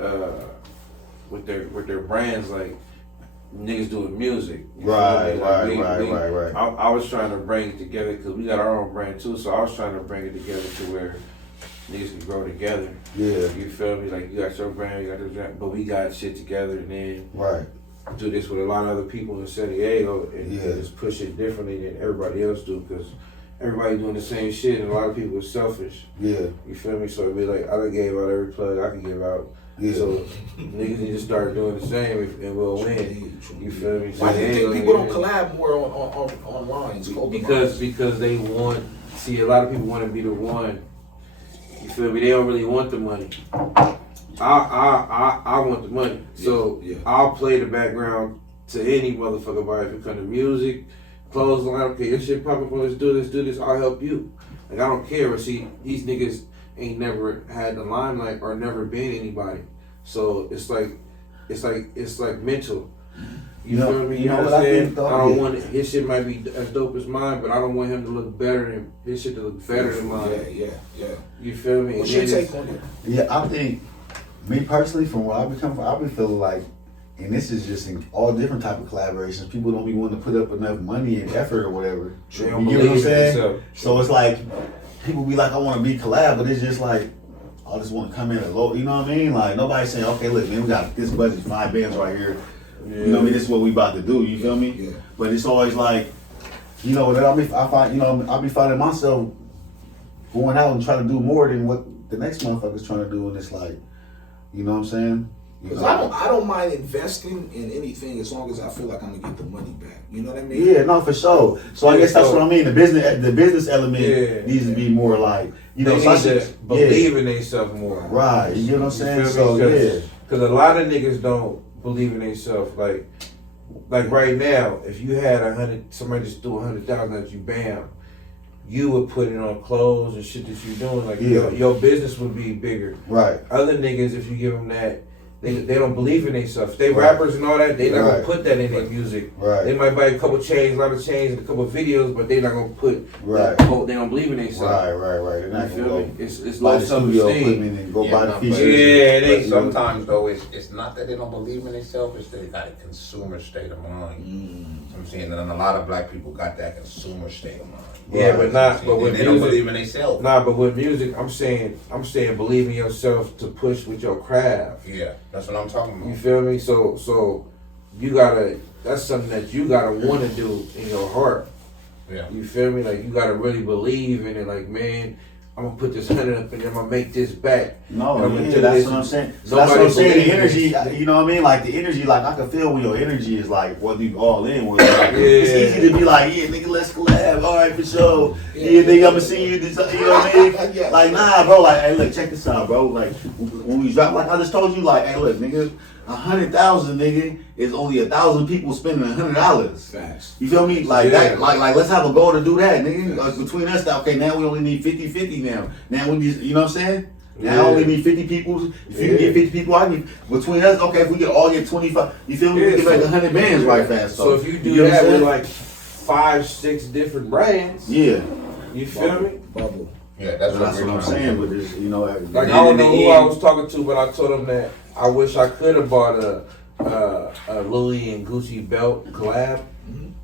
their brands. Like, niggas doing music. You feel Right, me? Like, right. I was trying to bring it together because we got our own brand too. So I was trying to bring it together to where niggas can grow together. Yeah, You feel me? Like, you got your brand, you got your brand, but we got shit together, and then right. do this with a lot of other people in San Diego and Yeah. just push it differently than everybody else do, because everybody doing the same shit and a lot of people are selfish. Yeah, You feel me? So it'd be like, I done gave out every plug I can give out. yeah. So niggas need to start doing the same and we'll win. You feel me? So Why do you they think ain't people gonna don't collab more on online? It's called because they want, see, a lot of people want to be the one. You feel me? They don't really want the money. I want the money. So Yeah. I'll play the background to any motherfucker body. If it comes to music, clothes, line, okay, your shit popping, let's do this, I'll help you. Like, I don't care. But see, these niggas ain't never had the limelight or never been anybody. So it's like mental. You You know- feel me? you You know what I understand? think, though? I don't Yeah. want his shit might be as dope as mine, but I don't want him to look better than his shit to look better than mine. Yeah. You feel me? What's And your then take on it? Yeah, I think, me personally, from where I become from, I've been feeling like, and this is just in all different type of collaborations, people don't be willing to put up enough money and effort or whatever. They You don't get what I'm believe in saying? themselves. So it's like, people be like, I want to be collab, but it's just like, I just want to come in at low, you know what I mean? Like, nobody's saying, okay, look, man, we got this budget, 5 bands right here. You know what I mean? This is what we about to do, you feel me? Yeah. But it's always like, you know, I find, you know, I'll be finding myself going out and trying to do more than what the next motherfucker's trying to do, and it's like, you know what I'm saying? Because I don't mind investing in anything as long as I feel like I'm gonna get the money back. You know what I mean? Yeah, no, for sure. So I Yeah, guess that's so- what I mean. The business element Yeah. needs to be more like, you know, They so I need to should- believe in themselves more. Right, you know what I'm saying? So feel me? yeah. Because a lot of niggas don't believe in themselves. Like right now, if you had 100, somebody just threw 100,000 at you, bam, you would put it on clothes and shit that you're doing. Like Yeah. your business would be bigger. Right. Other niggas, if you give them that, they don't believe in themselves. They Right. rappers and all that, they not Right. gonna put that in their music. Right. They might buy a couple chains, a lot of chains, and a couple videos, but they not gonna put Right. that quote. They don't believe in themselves. Right. They're You not feel gonna me? go It's buy low the self studio esteem. equipment and go Yeah, buy the no, but- features. Yeah, it But ain't sometimes though, it's not that they don't believe in themselves; it's they got a consumer state of mind. I'm saying that a lot of black people got that consumer state of mind. Yeah, Right. but not. But And with they don't music, believe in themselves. nah. But with music, I'm saying, believe in yourself to push with your craft. Yeah, that's what I'm talking You about. feel me? So you gotta. That's something that you gotta want to do in your heart. Yeah. You feel me? Like, you gotta really believe in it. Like, man, I'm gonna put this 100 up and I'm gonna make this back. No, And I'm gonna yeah, do that's this. what I'm saying. So that's what Nobody I'm saying. The believes energy, this. you know what I mean? Like the energy, like I can feel when your energy is like whether you all in, whether like, Yeah. it's easy to be like, yeah, nigga, let's collab. All right, for sure. Yeah, nigga, I'ma see you. This, you know what I mean? Yeah. Like, nah, bro. Like, hey, look, check this out, bro. Like, when we drop, like I just told you, like, hey, look, nigga, 100,000, nigga, is only 1,000 people spending $100. Facts. You feel me? Like Yeah. that, like let's have a goal to do that, nigga. Between us, okay, now we only need 50-50 now. Now we need, you know what I'm saying? Now I Yeah. only need 50 people. If you can get 50 people, I need, between us, okay, if we can all get 25, you feel me? Yeah, We get like so- 100 bands right fast. So if you do know what that I'm with saying? like 5-6 different brands, yeah, you feel me? Bubble. Yeah, that's that's what I'm saying. But there's, you know, Like, I don't know who I was talking to, but I told him that I wish I could have bought a Louis and Gucci belt collab.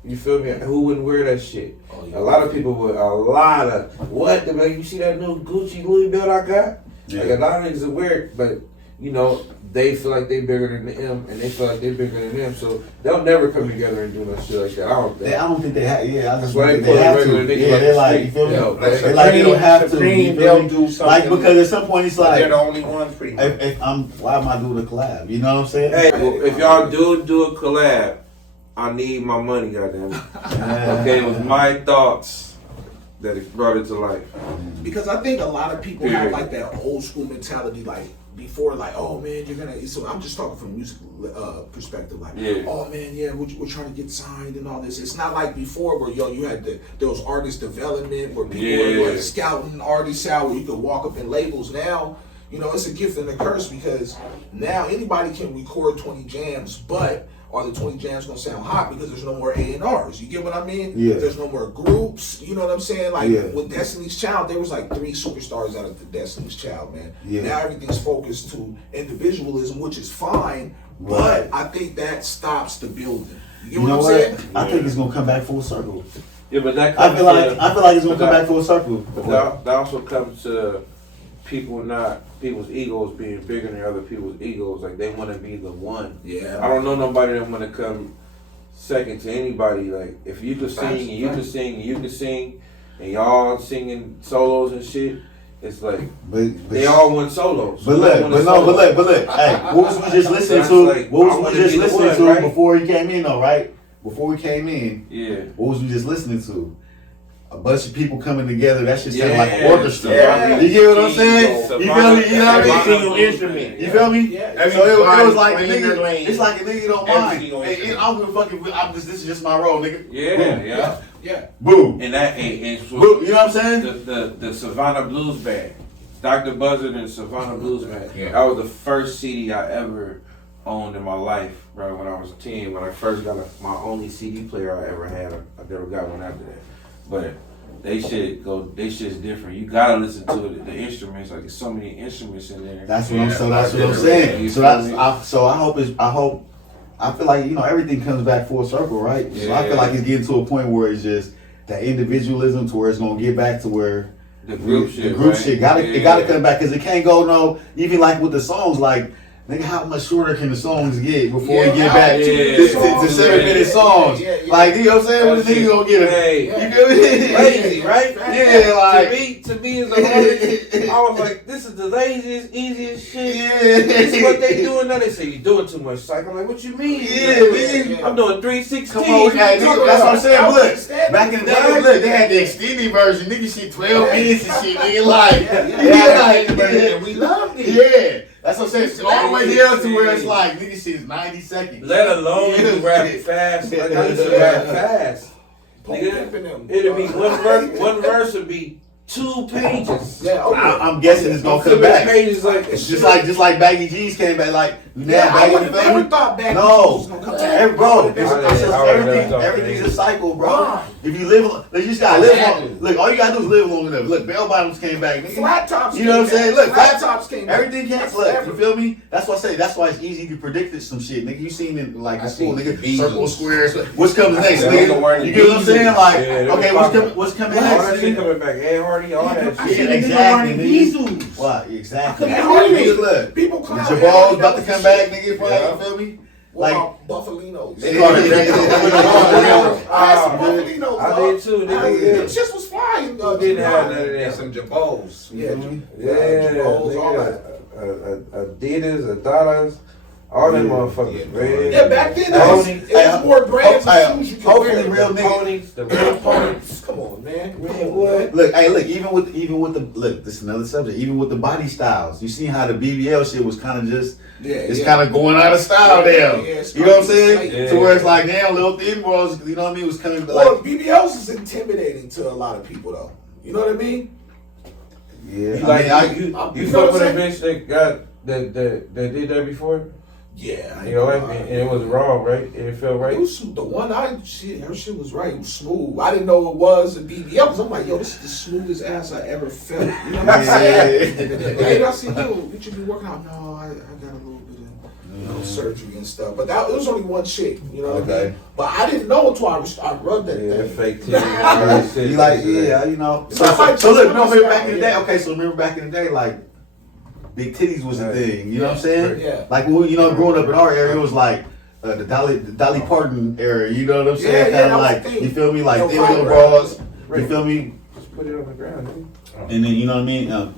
You feel me? Who wouldn't wear that shit? Oh, yeah. A lot of people would. A lot of what? The man, you see that new Gucci Louis belt I got? Yeah. Like, a lot of niggas would wear it, but you know they feel like they bigger than them, and they feel like they bigger than them. So they'll never come together and do no shit like that. I don't think. I don't think they have. Yeah, I just That's why think they they put a have to. regular nigga Yeah, like they're the like, street. you feel me? Yeah, Like They like they don't have to. Supreme, You feel they'll me? do something. Like because at some point it's But they're like, the only ones pretty much. if I'm, why am I doing a collab? You know what I'm saying? Hey, well, if y'all do a collab, I need my money, goddamn it. Okay, it was my thoughts. that it brought it to life. Because I think a lot of people have like that old school mentality, like before, like, oh man, you're gonna. So I'm just talking from a music perspective, like, oh man, yeah, we're trying to get signed and all this. It's not like before where you had there was artist development where people were like scouting artists out where you could walk up in labels. Now, it's a gift and a curse because now anybody can record 20 jams, but are the 20 jams gonna sound hot because there's no more A&Rs? You get what I mean? Yeah. There's no more groups. You know what I'm saying? Like with Destiny's Child, there was like 3 superstars out of the Destiny's Child, man. Yeah. Now everything's focused to individualism, which is fine, but I think that stops the building. You get what I'm saying? I think it's gonna come back full circle. Yeah, but that I feel like it's gonna come back full circle. But that also comes to people's egos being bigger than other people's egos. Like they want to be the one. Yeah. I don't know nobody that want to come second to anybody. Like if you could sing and you could sing and you could sing, and y'all singing solos and shit, it's like but they all want solos. But look. Hey, what was we just listening to? Like, What was we just listening to right? before he came in, though? Right? Before we came in, Yeah. what was we just listening to? A bunch of people coming together. That shit sound like an Yeah. orchestra. Yeah. You get what I'm saying? So You feel me? You know what I mean? Single instrument. You feel me? Yeah. So it was like a Playing their lane. nigga. It's like a nigga don't Every mind. single Hey, instrument. I'm gonna fucking. This is just my role, nigga. Yeah. Yeah. Boom. And that and so Boom. You know what I'm saying? the Savannah Blues Band, Dr. Buzzard and Savannah Blues Band. Yeah. That was the first CD I ever owned in my life, right when I was 10. When I first got my only CD player I ever had. I never got one after that. But they shit's different. You gotta listen to it. The instruments, like there's so many instruments in there. That's what I'm saying. So I feel like everything comes back full circle, right? So I feel like it's getting to a point where it's just that individualism to where it's gonna get back to where the group shit. It gotta come back because it can't go even like with the songs like. Nigga, how much shorter can the songs get before we get back to 7-minute songs? Yeah. Like, you know what I'm saying? What the nigga gonna get you feel me? Lazy, right? Yeah, like to me as an artist, I was like, this is the laziest, easiest shit. Yeah. This is what they doing now. They say you doing too much psych. I'm like, what you mean? Yeah. I'm doing 316. Come on, that's what I'm saying. Look, back in the day, look, they had the extended version. Nigga, shit 12 minutes and shit. Nigga, like, We loved it. yeah. That's what I'm saying. All the way here to where it's like, nigga, shit is 90 seconds. Let alone you rap it fast. Like I used to rap fast. Nigga, it'd be one verse would be 2 pages. Yeah. Okay. I'm guessing it's gonna come Flipping back. pages like It's just like Baggy G's came back. Like I would have never thought back. No, Gonna come back. bro. Everything's Everything's a cycle, bro. If you live, you just gotta live long. Look, all you gotta do is live long enough. Look, bell bottoms came back. Nigga. Flat tops. You know what I'm saying? Look, flat tops came back. Everything can't flip. You feel me? That's why I say. That's why it's easy to predict it, some shit, nigga. You seen it like in school, nigga. Circles, squares. What's coming next, nigga? You get what I'm saying? Like, okay, what's coming all next? that shit coming back. Ed Hardy, all that shit. Yeah, exactly, nigga. What? Exactly. Nigga, Look, people the clown Jabals about to come back, nigga. You feel me? Like Like Buffalinos. They call it I had some Buffalinos. I did too, nigga. Them shits was flying. Didn't have none of And that. some Jabos. Yeah, Yeah, all that. Adidas, Adadas, all them motherfuckers, man. Yeah, back then Pony. it was more brands of shoes you could hopefully wear. real nigga. Ponies, the real ponies. Come on, man. Come Man, on, what? man. Look, hey, look. Even with the look, this is another subject. Even with the body styles, you see how the BBL shit was kind of just. Yeah, It's kind of going out of style Yeah, now. it's You know what I'm kinda saying? like- To where it's like now, little thin boys. You know what I mean? Was coming Well, like. BBLs is intimidating to a lot of people, though. You know what I mean? Yeah. You like you you know fuck what with a I'm bitch that got that did that before? Yeah. You know what? And it was wrong, right? And it felt right. It was the one her shit was right. It was smooth. I didn't know it was a BBL because I'm like, yo, this is the smoothest ass I ever felt. You know what I'm saying? And then I said, yo, what you been working out? No, I got a little bit of surgery and stuff. But it was only one chick. You know what I mean? But I didn't know until I rubbed that Yeah, thing. fake titties. You like, yeah, you know. It's not like So look, just no, one remember back in the day. style, Okay, so remember back in the day, like big titties was a thing. You know what I'm saying? Yeah. Like when growing up in our area, it was like the Dolly Parton era. You know what I'm saying? Yeah, Kind that of was like the thing. you feel me? Like No thin little fiber. bras. You feel me? Just put it on the ground, nigga. And then you know what I mean?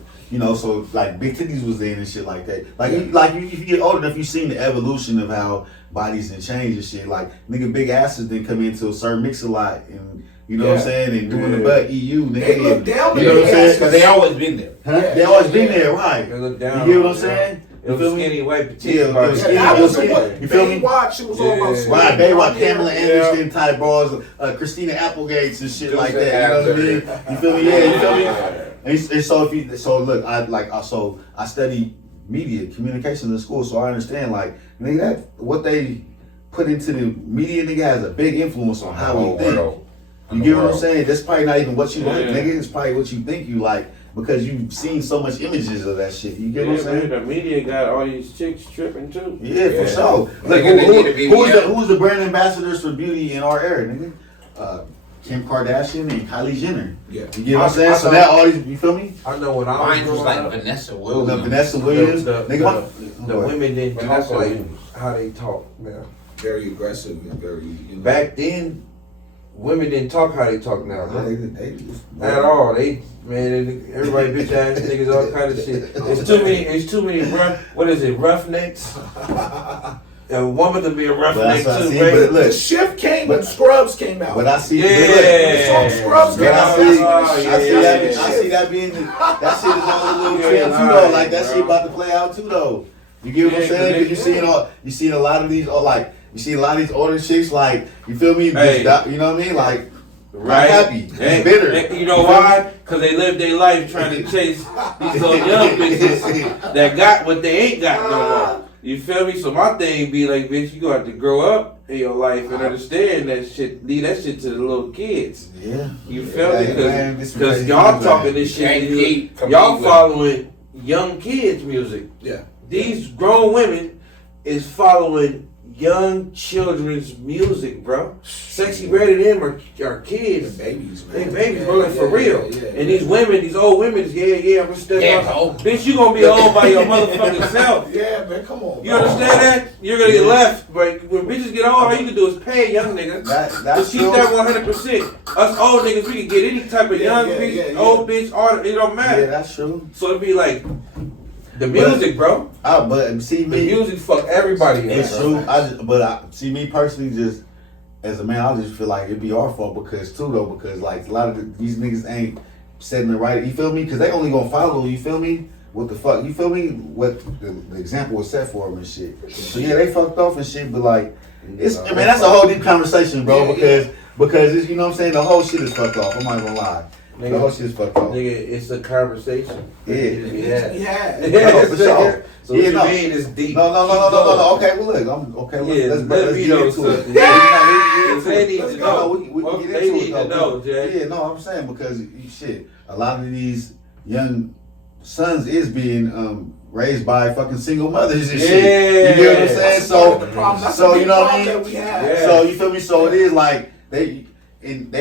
So like big titties was in and shit like that. Like if you get older enough, you seen the evolution of how bodies and change and shit. Like nigga, big asses didn't come into a certain mix a lot, and You know what I'm saying? And doing the butt EU, nigga. They look down You know what I'm saying? Because they always been there. Huh? They always been there, right? They look down. You get what I'm saying? It was skinny, white, petite. Yeah, it was skinny. That was Yeah. what You feel me? Baywatch, it was all about skinny. Right, Baywatch, Yeah. Pamela Anderson type bras, Christina Applegates and shit like that. You know what I mean? You feel me? Yeah, you feel me? And so if you, so look, I study media communications in school, so I understand like nigga that what they put into the media nigga has a big influence on how we think. You get what I'm saying? That's probably not even what you like, nigga. It's probably what you think you like because you've seen so much images of that shit. You get what I'm saying? The media got all these chicks tripping too. Yeah, for sure. Like, who's the brand ambassadors for beauty in our era, nigga? Kim Kardashian and Kylie Jenner. Yeah. You get what I'm saying? So now all these, you feel me? I know when I Mine was like Vanessa Williams. The Vanessa Williams. The women didn't talk Vanessa like Williams. how they talk now. Very aggressive and very, you know. Back then, women didn't talk how they talk now, bro. They At all. Everybody bitch ass niggas, all kind of shit. It's too many roughnecks. A woman to be a roughneck But too, see, baby. but look, The shift came when Scrubs came out. but I see, Yeah. The song Scrubs came But out. I see that being that shit is on a little trend too though. Like that shit about to play out too though. You get what I'm saying? Cause you seen a lot of these, or like you see a lot of these older chicks, like you feel me? Hey. You know what I mean? Like Right? not happy, bitter. You know why? Because they live their life trying to chase these little young bitches that got what they ain't got no more. You feel me? So my thing be like, bitch, you gonna have to grow up in your life and understand that shit. Leave that shit to the little kids. Yeah. You feel me? Man, Because y'all talking this shit. Y'all following young kids' music. Yeah. These grown women is following young children's music, bro. Sexy Red and them are kids. They babies, man. They babies, bro, like for real. And these women, these old women, I'm gonna step up. Bitch, you gonna be old by your motherfucking self. Yeah, man, come on. You understand that? You're gonna get left. But when bitches get old, all you can do is pay a young nigga. That's Keep that 100%. Us old niggas, we can get any type of young bitch, old bitch, art, it don't matter. Yeah, that's true. So it'd be like the music, bro. But see The me. music fuck everybody. It's true. See me personally, just as a man, I just feel like it'd be our fault because like a lot of these niggas ain't setting the right. You feel me? Because they only gonna follow. You feel me? What the fuck? You feel me? What the example was set for them and shit. So yeah, they fucked off and shit. But like, that's a whole deep conversation, bro. Because it's, you know what I'm saying. The whole shit is fucked off. I'm not gonna lie. The whole shit is fucked off. Nigga, it's a conversation. Yeah. No, for sure. So what you mean is deep. No. Okay, well look, I'm okay. Let's get into it. They need to know. We can get They into need it. to know, Jay. Yeah, no, I'm saying because shit, a lot of these young sons is being raised by fucking single mothers and shit. You get what I'm saying? So you know what I mean? So you feel me? So it is like they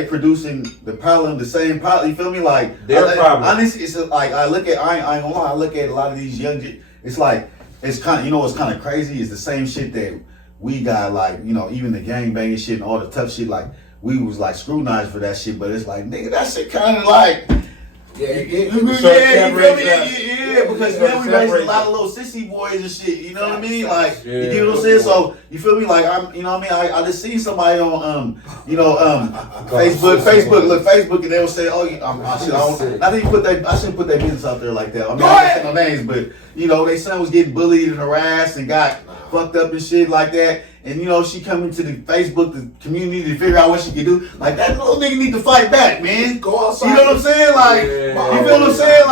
producing the same problem. You feel me? Like their problem. Honestly, it's like I ain't gonna lie. I look at a lot of these young. It's like it's kind of, you know what's kind of crazy is the same shit that we got, like, you know, even the gang banging shit and all the tough shit, like we was like scrutinized for that shit, but it's like, nigga, that shit kind of like. Yeah, you feel me? Yeah, because now we raising a lot of little sissy boys and shit. You know what I mean? Like, you get what I'm saying? So you feel me? Like you know what I mean? I just seen somebody on Facebook, and they will say, oh, I shouldn't put their business out there like that. I mean, I don't say no names, but you know, their son was getting bullied and harassed and got fucked up and shit like that. And you know, she come into the Facebook, the community to figure out what she can do. Like, that little nigga need to fight back, man. Go outside. You know what I'm saying? Like, you feel what I'm saying?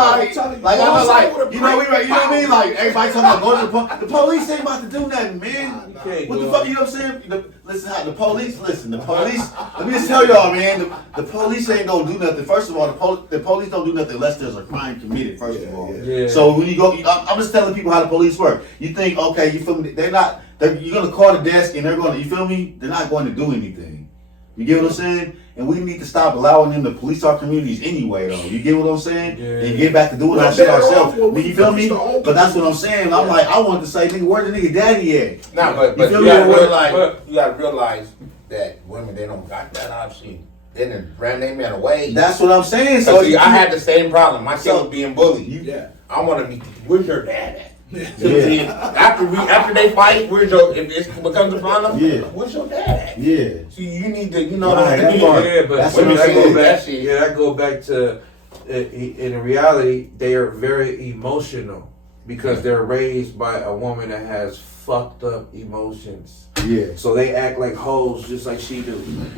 Like I know, like, you know what I mean? Like, everybody talking about going to the police. The police ain't about to do nothing, man. What the fuck, you know what I'm saying? The police, let me just tell y'all, man, the police ain't gonna do nothing. First of all, the police don't do nothing unless there's a crime committed, first of all. So when you go, I'm just telling people how the police work. You think, okay, you feel me? You're gonna call the desk and they're gonna, you feel me? They're not going to do anything. You get what I'm saying? And we need to stop allowing them to police our communities anyway, though. You get what I'm saying? And get back to doing our shit ourselves. You feel me? But that's what I'm saying. I'm like, I wanted to say, nigga, where the nigga daddy at? Nah, but you gotta realize that women, they don't got that option. They done ran their man away. That's what I'm saying. So see, I had the same problem. My kid was being bullied. I want to be, where's your dad at? After they fight, where's your if this becomes a problem? Yeah. Where's your dad? Yeah. So you need to, you know, Right, that that part. Yeah, but That's when what that I'm go saying. back, That yeah, that go back to in reality, they are very emotional because they're raised by a woman that has fucked up emotions. Yeah. So they act like hoes just like she do.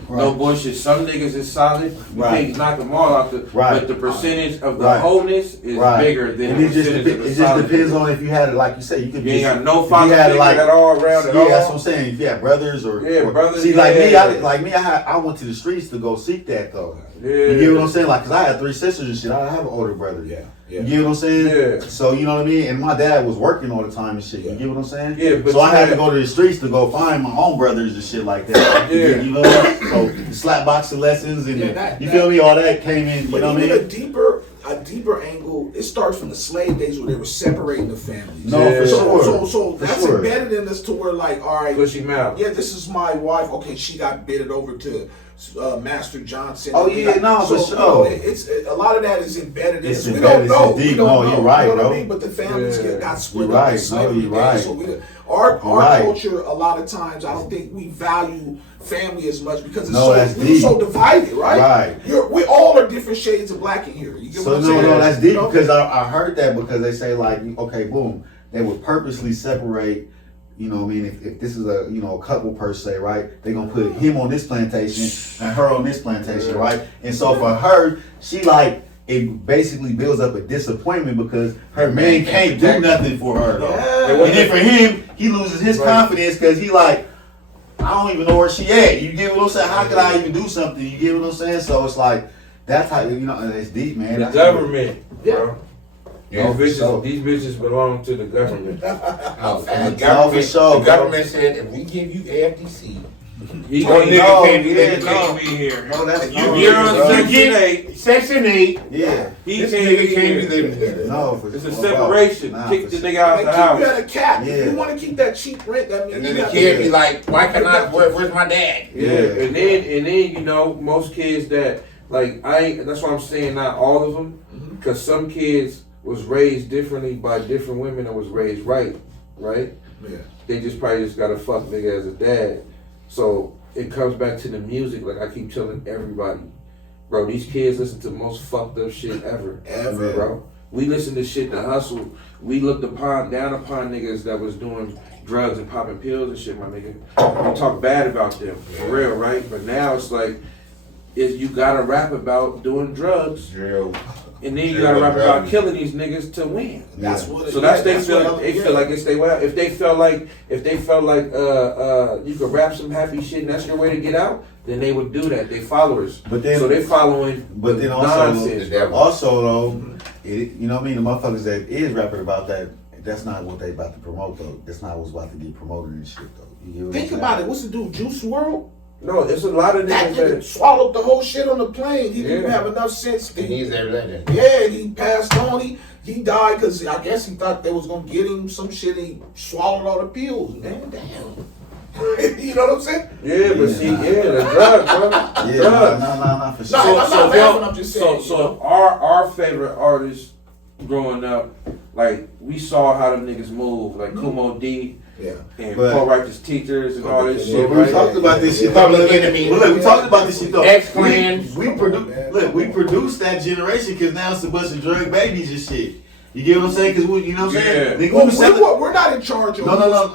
Right. No bullshit. Some niggas is solid. You Right. can't knock them all out. Right. But the percentage of the Right. wholeness is bigger than and the it just percentage of the it just solid. depends on if you had it, like you say, you could You ain't just, got no if father you had, figure like, at all around at yeah, all. that's what I'm saying. If you had brothers or brothers. see, yeah. like me, I went to the streets to go seek that though. Yeah. You get what I'm saying? Like, cause I had 3 sisters and shit. I have an older brother. Yeah. You get what I'm saying? Yeah. So you know what I mean? And my dad was working all the time and shit. You get what I'm saying? Yeah, but so I had to you go to the streets to go find my own brothers and shit like that. Yeah. You know? So the slap boxing lessons and you that- feel me? All that came in. You But know what I even mean? a deeper angle, it starts from the slave days where they were separating the families. No, Yeah. for sure. So For that's sure. embedded in us to where, like, all right, Push him out. yeah, this is my wife. Okay, she got bidded over to Master Johnson. Oh, yeah, no, for so, sure. you know, it's a lot of that is embedded in It's us. We embedded, don't know. it's deep. We don't No, know. you're right, you know what bro. I mean? But the families Yeah. got split You're up right. in slavery No, you're days. right. So our right. culture, a lot of times, I don't think we value family as much because it's that's we're deep. so divided, right? Right. We all are different shades of black in here. You get So what I'm no, saying? that's deep You know? because I heard that because they say like, okay, boom, they would purposely separate. You know what I mean? If this is a a couple per se, right? They're gonna put him on this plantation and her on this plantation, right? And so for her, she like it basically builds up a disappointment because her man can't do nothing for her though. Yeah. And then for him, he loses his confidence because he like, I don't even know where she at. You get what I'm saying? How could I even do something? You get what I'm saying? So it's like that's how it's deep, man. The That's government, Yeah. bro. Yeah, These for sure. bitches belong to the government. Oh, and the No, for sure, the bro. government said if we give you AFDC, He Oh, can't, nigga no, can't be- yeah, nigga no. can't be here. No, that's You're on bro. Section 8. Section 8, Yeah. He this can't nigga be can't here. be living here. No, for It's a sure. separation. Nah, Kick for the sure. nigga out They the keep you house. at a cap. Yeah. If you want to keep that cheap rent, that means And you then the got kid to be like, why can I, where's my dad? Yeah, and then most kids that like that's why I'm saying not all of them, because some kids was raised differently by different women and was raised right. Yeah. They just probably just got a fuck nigga as a dad. So it comes back to the music, like I keep telling everybody, bro. These kids listen to the most fucked up shit ever, bro. We listen to shit to hustle. We looked down upon niggas that was doing drugs and popping pills and shit, my nigga. We talk bad about them, for real, right? But now it's like, you gotta rap about doing drugs, Drill. and then you gotta rap about killing these niggas to win. That's what it So that's is. feel like it's they well. If they felt like you could rap some happy shit and that's your way to get out, then they would do that. They followers. But then- so they following But the then also, nonsense, bro. though, you know what I mean? The motherfuckers that is rapping about that, that's not what they about to promote though. That's not what's about to get promoted and shit though. You get what Think I'm saying? about it. What's the dude, Juice WRLD? No, there's a lot of That niggas nigga that swallowed the whole shit on the plane. He didn't Yeah. have enough sense. He needs everything. Yeah, he passed on. He died because I guess he thought they was gonna get him some shit. He swallowed all the pills. Man, damn. You know what I'm saying? yeah, but see, the drugs, bro. Yeah, drugs. nah, for No, sure. I'm not laughing, they'll- I'm just saying, So you know? our favorite artists growing up, like we saw how them niggas move, like Kumo D Yeah. and But- Paul Righteous Teachers and all this Yeah, shit. We Right? talked about this shit. Public Enemy. Look, we talked about this shit though. X-Clan. We produced that generation because now it's a bunch of drug babies and shit. You get what I'm saying? Because you know what I'm saying? Yeah. Nigga, Well, we selling- we're not in charge of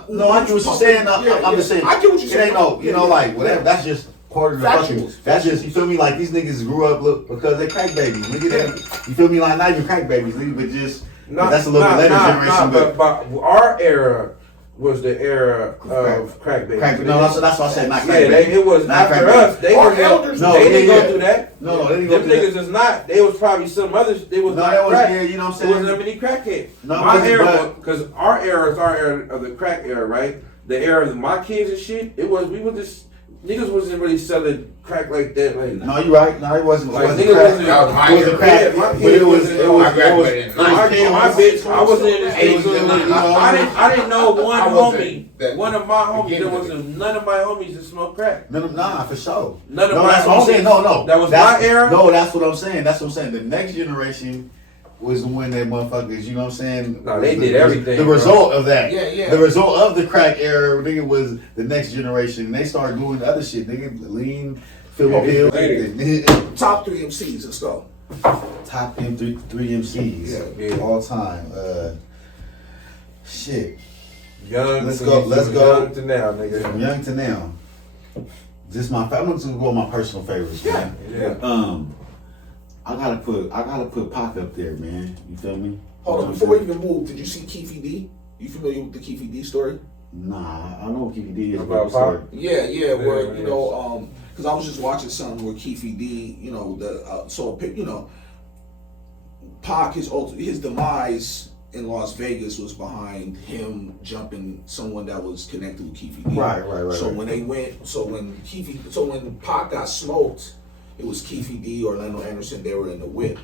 No, I get what you're saying. I'm just saying. I get what you're It saying. ain't no, you know, like whatever. That's just part of the fucking. Factuals. That's just you feel me. Like these niggas grew up look because they crack babies. Nigga, you feel me? Like not even crack babies, nigga, but just that's a little bit later generation. But our era was the era of crack babies. Crack, no, that's what I said. Not crack Yeah, babies. it was Not after crack us. They Our were elders- No, they didn't yeah. go through that. No, they didn't go Them through niggas that. is not. They was probably some others. They was No, not that was crack. yeah. You know what I'm There saying? wasn't that many crackheads. No, My but- era, because our era is our era of the crack era, right? The era of my kids and shit. We were just niggas wasn't really selling crack like that. Like No, you right. No, it wasn't. Like, It wasn't niggas crack. wasn't- That was my It wasn't era. crack. Yeah, my But kids it was. wasn't- It was. I graduated in my bitch, I was in the It was- I didn't know one I wasn't homie. that- One of my homies. beginning There of wasn't none of my homies that smoked crack. Nah, for sure. None of No, my that's what I'm homies. saying. No. That was That's- my era. No, that's what I'm saying. That's what I'm saying. The next generation, was the one that motherfuckers, you know what I'm saying? No, they did everything, The bro. result of that. Yeah, yeah. The result of the crack era, nigga, was the next generation. And they started doing other shit, nigga. Lean, Philip Hill. Top 3 MCs, let's go. Top M3 MCs Yeah. all time. Shit. Young. Let's go. Young to now, nigga. From young to now. Just I'm gonna go with my personal favorites, man. Yeah. I gotta put Pac up there, man. You feel me? Hold on, before we even move, did you see Keefy D? You familiar with the Keefy D story? Nah, I know what Keefy D is About story. Pac? Yeah, where, you know, because I was just watching something where Keefy D, you know, Pac, his demise in Las Vegas was behind him jumping someone that was connected with Keefy D. Right. So when Pac got smoked, it was Keefy D, Orlando Anderson, they were in the whip.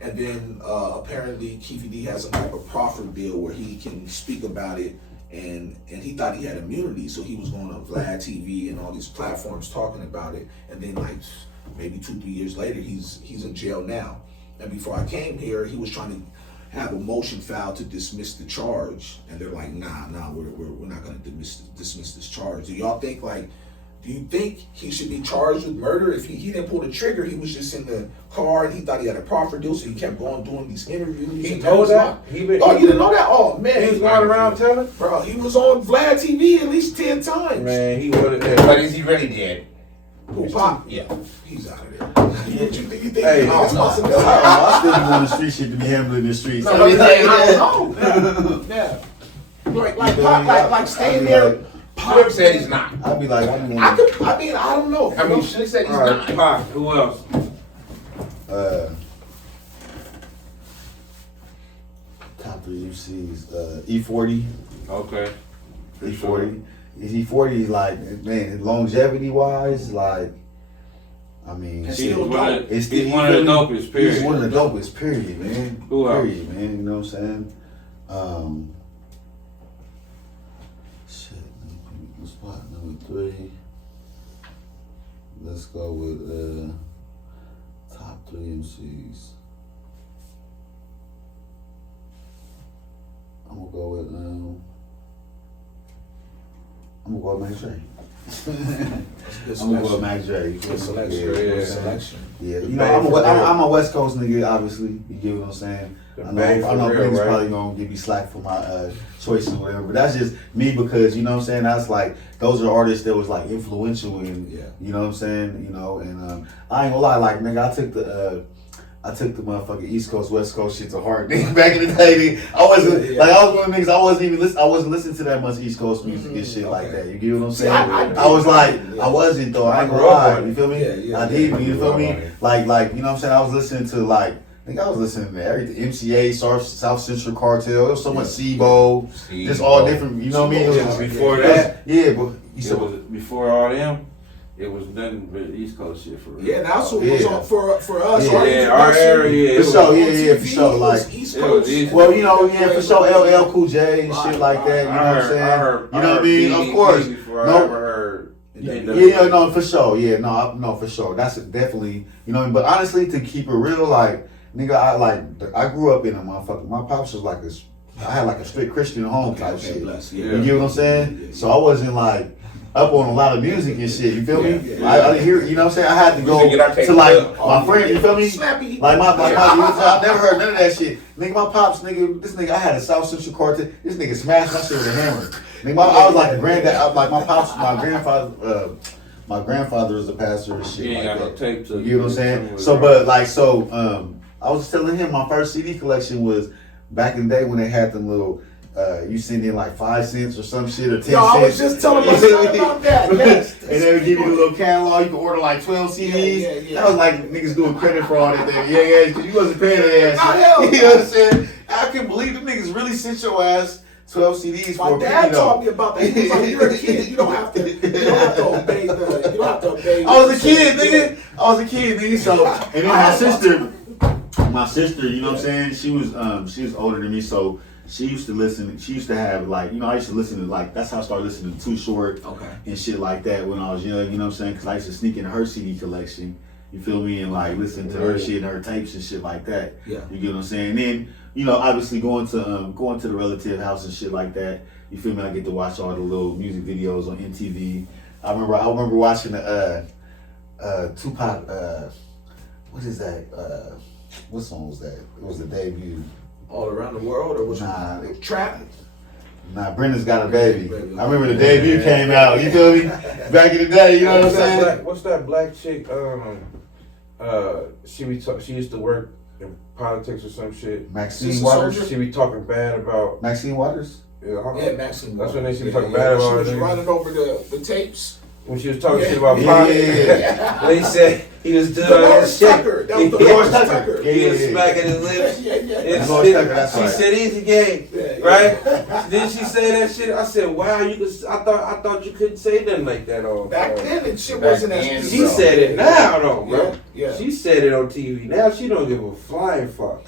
And then apparently Keefy D has some type of proffer deal where he can speak about it, and he thought he had immunity, so he was going on Vlad TV and all these platforms talking about it. And then like maybe 2-3 years later, he's in jail now. And before I came here, he was trying to have a motion filed to dismiss the charge, and they're like, nah, we're not gonna dismiss this charge. Do y'all think do you think he should be charged with murder? If he didn't pull the trigger, he was just in the car and he thought he had a proffer deal, so he kept going doing these interviews. He told that? Oh, you didn't know that? Oh man, He was going around telling? bro, he was on Vlad TV at least 10 times. Man, he wanted that. But is he really dead? Who, Pop? Yeah. He's out of there. What you think? You think Hey, he's responsible? I still want the street shit to be handled in the streets. No, I don't know. Yeah. Like Pop, like staying there. Flip said he's not. I'd be like, I don't know. I mean, she said he's All right, not. Pac. Who else? top 3 MCs. E40. Okay. E40. E40 is like, man, longevity wise, like, I mean, He's He's still one dope. of the dopest, period. He's one of the dopest, period, man. Who else? Period, man. You know what I'm saying? Shit, spot number 3. Let's go with top 3 MCs. I'm gonna go with Mac Dre. I'm gonna go with Mac Dre. Good selection. Yeah. Selection. Yeah, you know, I'm a West Coast nigga, obviously. You get what I'm saying? I know niggas right? probably gonna give me slack for my choices or whatever, but that's just me because, you know what I'm saying, that's like, those are artists that was like influential in, you know what I'm saying, you know, and I ain't gonna lie, like, nigga, I took the motherfucking East Coast, West Coast shit to heart, nigga. Back in the day, nigga, I wasn't like, I was one of the niggas. I wasn't listening to that much East Coast music and shit like that. You get what I'm saying? I was like, I wasn't though. I ain't gonna lie. You feel me? I did. You feel me? Like, you know what I'm saying? I was listening to like, I think I was listening to everything. MCA, South Central Cartel. There was so much SIBO, just all different. You know what I mean? It was before that. Yeah, but It was before all them. It was nothing but East Coast shit for real. Yeah, that's what was on for us. Yeah, our area. For sure, yeah, for sure. Like, East Coast. well, you know, yeah, for sure, LL Cool J and shit like that. You know what I'm saying? You know what I mean? Of course. Yeah, no, for sure. Yeah, no, for sure. That's definitely, you know. But honestly, to keep it real, like, nigga, I grew up in a motherfucker. My pops was like this. I had like a strict Christian home type shit. You get what I'm saying? So I wasn't like up on a lot of music and shit, you feel me? I didn't hear, you know what I'm saying? I had to go to like my friend, you feel me? Like my I never heard none of that shit. Nigga, my pops, this nigga, I had a South Central Quartet. This nigga smashed my shit with a hammer. Nigga, I was like a granddad, like my pops, my grandfather was a pastor and shit like that. You know what I'm saying? So, I was telling him my first CD collection was back in the day when they had them little, you send in like 5 cents or some shit or 10 cents. I was just telling myself about that. Yes. And they would give you a little catalog. You could order like 12 CDs. Yeah. That was like niggas doing credit fraud and thing. Yeah, because you wasn't paying that ass. Hell. You know what I'm saying? I couldn't believe the niggas really sent your ass 12 CDs for a My dad taught me about that. He was like, you're a kid. You don't have to obey I was a kid, nigga. So, and then my sister, you know what I'm saying? She was older than me, so she used to have like, you know, I used to listen to like, that's how I started listening to Too Short and shit like that when I was young, you know what I'm saying? Because I used to sneak into her CD collection You feel me? And like listen to her shit and her tapes and shit like that. Yeah. You get what I'm saying? And then, you know, obviously going to the relative house and shit like that. You feel me? I get to watch all the little music videos on MTV. I remember watching the Tupac. What is that? What song was that? It was the debut. All Around the World, or was it Trap? Nah, Brenda's Got a Baby. I remember the debut came out. You feel me? Back in the day, you know what I'm saying? What's that black chick? She used to work in politics or some shit. Maxine Waters. She be talking bad about Maxine Waters. Yeah, Maxine. That's when she be talking bad about. She was running over the tapes. When she was talking shit about politics. They said he was doing all Morris this shit. Tucker. That was the Morris Tucker. He was smacking his lips. She said easy game, right? Then she say that shit. I said, wow, you could. I thought you couldn't say nothing like that all Back then, it shit wasn't as. She said it now, though, bro. Yeah. She said it on TV. Now she don't give a flying fuck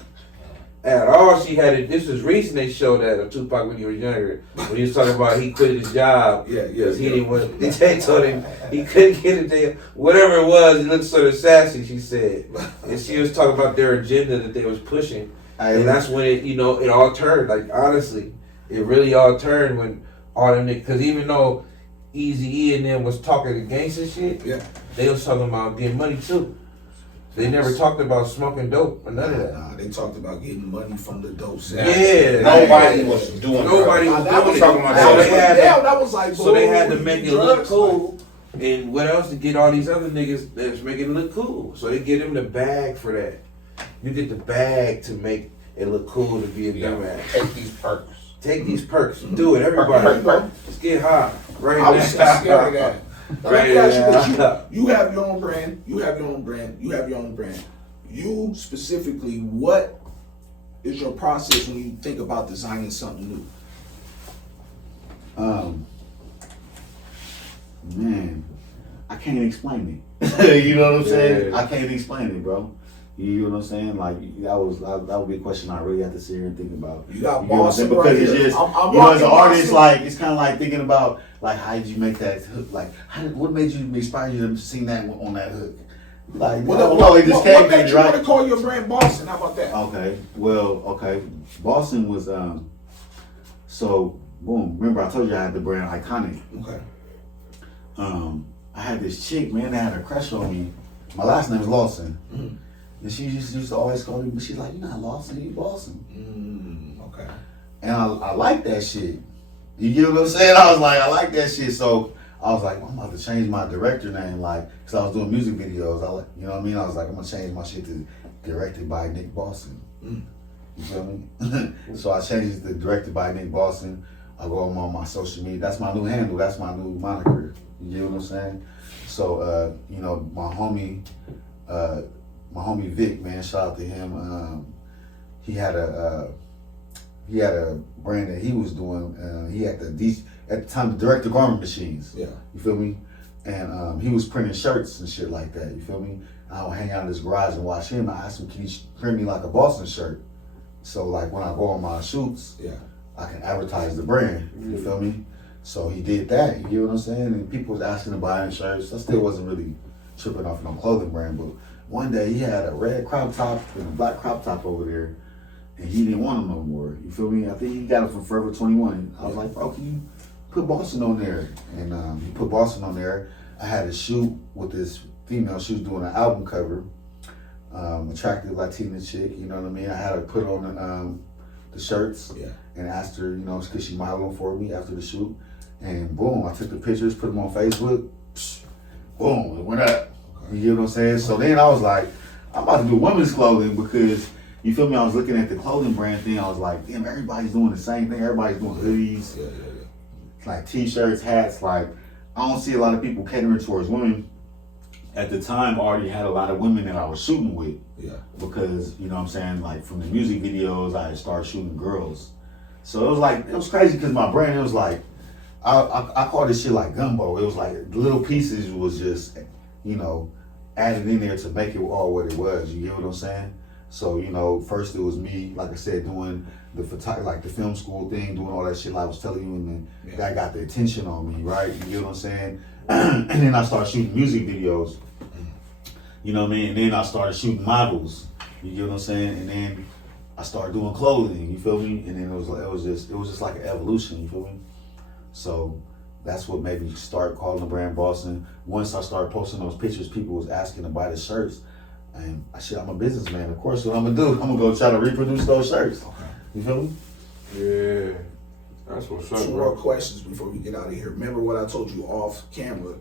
at all. She had it. This was recent. They showed that of Tupac when he was younger, when he was talking about he quit his job because he didn't want. They told him he couldn't get it there. Whatever it was, he looked sort of sassy. She said, and she was talking about their agenda that they was pushing, and that's when it all turned. Like honestly, it really all turned when all them niggas. Because even though Eazy-E and them was talking against this shit, they was talking about getting money too. They never talked about smoking dope or none of that. Nah, they talked about getting money from the dope sales. Yeah, nobody was doing. Nobody was doing it. Talking about that was like. So they had to make it look cool. And what else to get all these other niggas that's making it look cool? So they get them the bag for that. You get the bag to make it look cool to be a dumbass. Take these perks. Take these perks. Do it, everybody. Let's get high. Right now. I was scared of that. Right now. You have your own brand. You have your own brand. You have your own brand. You specifically, what is your process when you think about designing something new? Man, I can't explain it. You know what I'm saying? I can't explain it, bro. You know what I'm saying? Like that would be a question I really have to sit here and think about. You got Bossin Bossin because right it's here. just I'm you know, as an artist, Bossin. like it's kind of like thinking about like how did you make that hook? Like what made you inspire you to sing that on that hook? Like it just came to me, right? You want to call your brand Bossin? How about that? Okay, Bossin was so boom. Remember I told you I had the brand Iconic. Okay. I had this chick, man, that had a crush on me. My last name is Lawson. Mm-hmm. And she used to always call me, but she's like, you're not Lawson, you Bossin. Okay. And I like that shit. You get what I'm saying? I was like, I like that shit. So I was like, well, I'm about to change my director name, like, cause I was doing music videos. You know what I mean? I was like, I'm gonna change my shit to directed by Nick Bossin. You feel me? So I changed it to directed by Nick Bossin. I go on my social media. That's my new handle. That's my new moniker. You get what I'm saying? So, you know, my homie Vic, man, shout out to him. He had a brand that he was doing. He had at the time the direct to garment machines. Yeah. You feel me? And he was printing shirts and shit like that. You feel me? I would hang out in his garage and watch him. I asked him, can you print me like a Boston shirt? So like when I go on my shoots, I can advertise the brand. You feel me? So he did that. You get what I'm saying? And people was asking to buy his shirts. I still wasn't really tripping off no clothing brand, but one day he had a red crop top and a black crop top over there, and he didn't want them no more. You feel me? I think he got them from Forever 21. I was like, bro, can you put Bossin on there? And he put Bossin on there. I had a shoot with this female. She was doing an album cover. Attractive Latina chick, you know what I mean? I had her put on the shirts and asked her, you know, could she model them for me after the shoot? And boom, I took the pictures, put them on Facebook. Boom, it went up. You get what I'm saying? So then I was like, I'm about to do women's clothing because, you feel me? I was looking at the clothing brand thing. I was like, damn, everybody's doing the same thing. Everybody's doing hoodies, like t-shirts, hats. Like, I don't see a lot of people catering towards women. At the time, I already had a lot of women that I was shooting with. Yeah. Because, you know what I'm saying, like from the music videos, I had started shooting girls. So it was crazy because my brand, it was like, I call this shit like gumbo. It was like the little pieces was just, you know, added in there to make it all what it was. You get what I'm saying? So, you know, first it was me, like I said, doing the film school thing, doing all that shit like I was telling you, and then that got the attention on me, right? You get what I'm saying? And then I started shooting music videos. You know what I mean? And then I started shooting models. You get what I'm saying? And then I started doing clothing. You feel me? And then it was just like an evolution. You feel me? So that's what made me start calling the brand Bossin. Once I started posting those pictures, people was asking to buy the shirts. And I'm a businessman. Of course, what I'm gonna do, I'm gonna go try to reproduce those shirts. Okay. You feel me? Yeah. That's what's up, 2 bro. more questions before we get out of here. Remember what I told you off camera?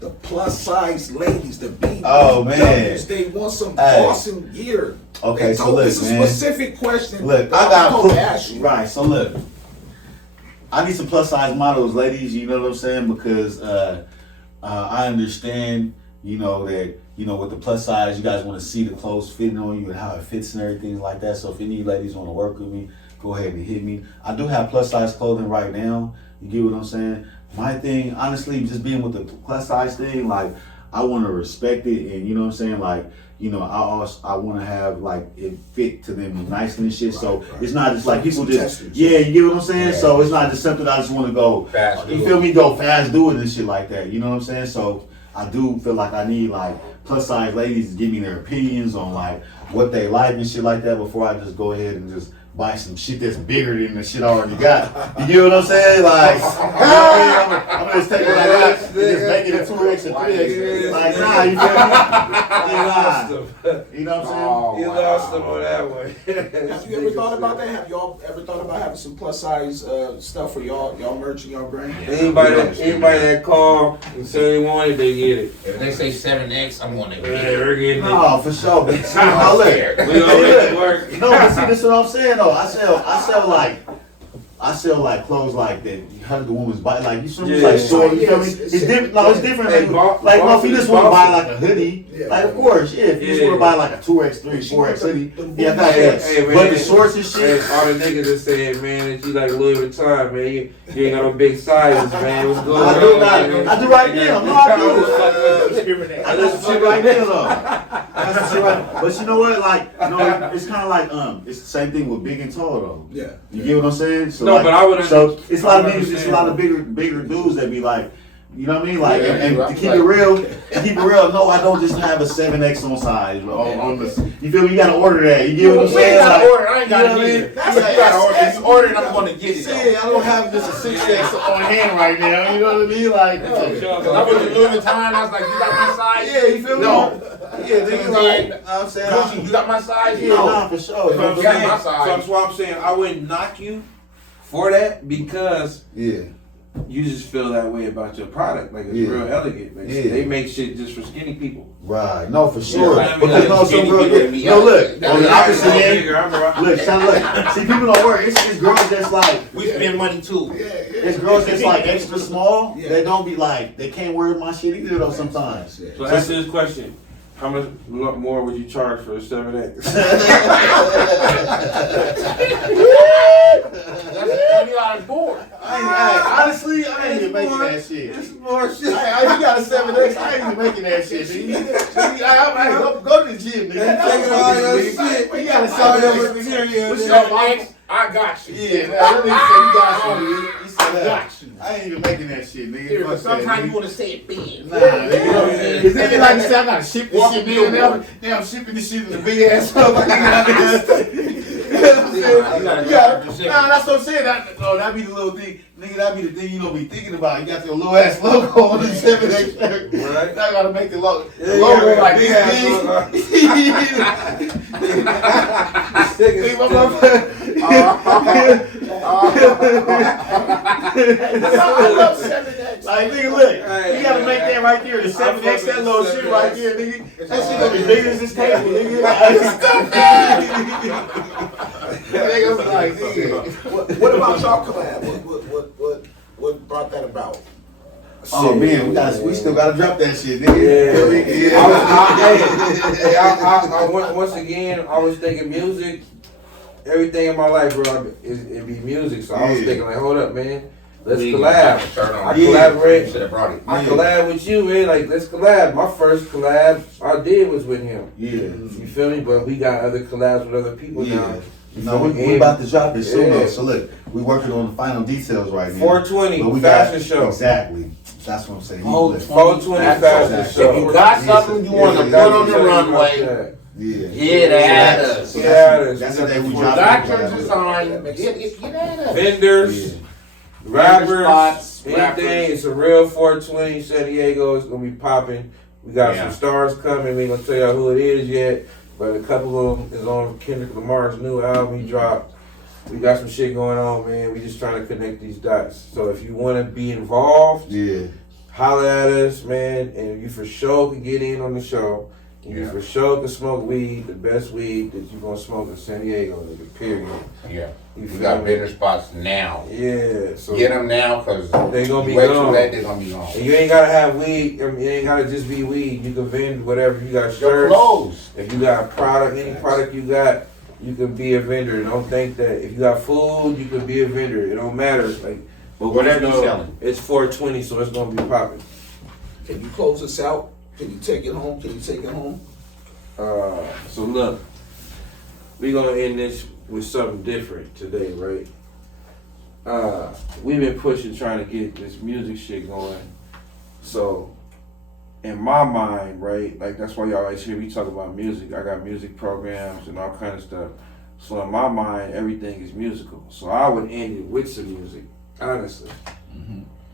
The plus size ladies, the BBWs, Oh, man. they want some Hey. Bossin gear. Okay, They so told look, this is a man. specific question. Look, I I'm got supposed to ask you. right. So look, I need some plus size models, ladies. You know what I'm saying? Because I understand, that with the plus size, you guys want to see the clothes fitting on you and how it fits and everything like that. So if any ladies want to work with me, go ahead and hit me. I do have plus size clothing right now. You get what I'm saying? My thing, honestly, just being with the plus size thing, like I want to respect it, and you know what I'm saying, like. I want to have like it fit to them nicely and shit. So Right. it's not just like people just Testers. you get what I'm saying. Yeah. So it's not just something I just want to go. Fast You do feel it. me? Go fast, do it and shit like that. You know what I'm saying? So I do feel like I need like plus size ladies to give me their opinions on like what they like and shit like that before I just go ahead and just buy some shit that's bigger than the shit I already got. You get what I'm saying? Like, I'm gonna just take what I got and just make it a 2X or 3X. Like, nah, you feel me? Nah. You know what I'm saying? Oh, You wow. lost him on that one. Have you ever thought about that? Have y'all ever thought about having some plus size stuff for y'all merch and y'all brand? Anybody that call and say they want it, they get it. If they say 7X, I'm gonna Yeah, get it. we're getting it. No, for sure. But see, now look. We gonna make it work. No, but see, this is what I'm saying though. I sell like clothes like that. Hundred woman's buy like you feel me? Yeah. Like short. You feel me? Yes, It's different. No, it's different. Hey, Like no, if you just want to buy like a hoodie, Yeah. like of course, yeah. If you just Yeah. want to buy like a 2X, 3, 4X hoodie, yeah, I got Hey, that. hey, man. But the shorts and Hey, shit. all the niggas are saying, man, that you like Louis Vuitton, man. You ain't got no big sizes, man. What's going on? I do not. man? I do right now. No, I do. Discriminate. I got some shit right there though. I got some shit right. But you know what? Like, it's kind of like it's the same thing with big and tall though. Yeah. You get what I'm saying? So No, but I would So it's a lot of I would niggas, it's a lot of understand. bigger dudes that be like, you know what I mean? Like, Yeah, and yeah, to keep like- it real, no, I don't just have a 7X on size. On the, you feel me? You gotta order that. You get what I'm We ain't saying? gotta Like, order. I ain't you know gotta what I get mean? it. That's- You gotta order. If you order it, I'm gonna get it. Yeah, I don't have just a 6X on hand right now. You know what I mean? Like, I went to Louis Vuitton. I was like, you got my size? yeah, you feel me? No. Yeah, niggas like, you know what I'm saying? Gucci, you got my size? Yeah, No. nah, for sure. So I'm You got saying, my so size. that's why I'm saying I wouldn't knock you for that because Yeah. you just feel that way about your product. Like it's Yeah. real elegant. Like, Yeah. They make shit just for skinny people. Right. No, for sure. Yeah, Because no, some skinny girls, people be no, look, out. on the opposite end, Bigger, I'm right. look, son, look. See, people don't work. It's girls that's like, We spend money too. it's girls that's like extra small. Yeah. They don't be like, they can't wear my shit either though sometimes. Yeah. So answer this question. How much more would you charge for a 7X? That's $20 board. Honestly, I ain't even making that shit. It's more shit. I you got a 7X, I ain't even making that shit, nigga. Go to the gym, nigga. Taking all your shit. You got a All your 7X. material. What's nigga. your- 7X, I got you. Yeah, that nigga said you got you, nigga. He said I that. got you. I ain't even making that shit, nigga. Here, but Fuck that, sometimes nigga. you want to say it big. Nah, nigga. Cause then like you said, I gotta ship this Walk shit, the nigga. billboard. Now I'm shipping this shit in the big ass truck. You gotta gotta, ship it. nah, that's what I'm saying. That be the little thing, nigga. That be the thing you don't be thinking about. You got your little ass logo on the 7X shirt. Right. Now I gotta make the logo Yeah, like big this ass big. Nigga, my motherfucker. I love 7X. Like, nigga, look, you gotta make that right there. The 7X, that little shit right there, nigga. That shit gonna be bigger than this table, nigga. Nigga, I'm like, nigga. What about y'all collab? What brought that about? Oh man, we still gotta drop that shit, nigga. Once again, I was thinking music. Everything in my life, bro, it be music. So I was Yeah. thinking, like, hold up, man. Let's We collab. got the shirt on. I collaborate. Should have brought it. I collab with you, man. Like, let's collab. My first collab I did was with him. Yeah. You feel me? But we got other collabs with other people now. No, we about to drop it soon. Though. So look, we working on the final details right now. 420 But we fashion got, show. Exactly. That's what I'm saying. Oh, 420 fashion show. If you got something you want to put on the runway, Yeah. get at us. So Get at us. that's the day we We drop Doctor it. design, get at us. Vendors, rappers, spots, anything. rappers. It's a real 420 San Diego. It's gonna be popping. We got Yeah. some stars coming. We ain't gonna tell y'all who it is yet, but a couple of them is on Kendrick Lamar's new album he dropped. We got some shit going on, man. We just trying to connect these dots. So if you want to be involved, Yeah. holler at us, man. And you for sure can get in on the show. And you Yeah. for sure can smoke weed, the best weed that you gonna smoke in San Diego, nigga, period. Yeah. You We feel got me? vendor spots now. Yeah, so Get them now, cause they gonna be way too gone. late, they gonna be gone. And you ain't gotta have weed. I mean, it ain't gotta just be weed. You can vend whatever. You got Your shirts. clothes. If you got a product, any product you got, you can be a vendor. Don't think that if you got food, you can be a vendor. It don't matter. Like, but Whatever you you know, selling. it's 420, so it's gonna be popping. Can you close us out? Can you take it home? Can you take it home? So look, we gonna end this with something different today, right? We've been pushing, trying to get this music shit going. So, in my mind, right, like that's why y'all always hear me talk about music. I got music programs and all kind of stuff. So in my mind, everything is musical. So I would end it with some music, honestly.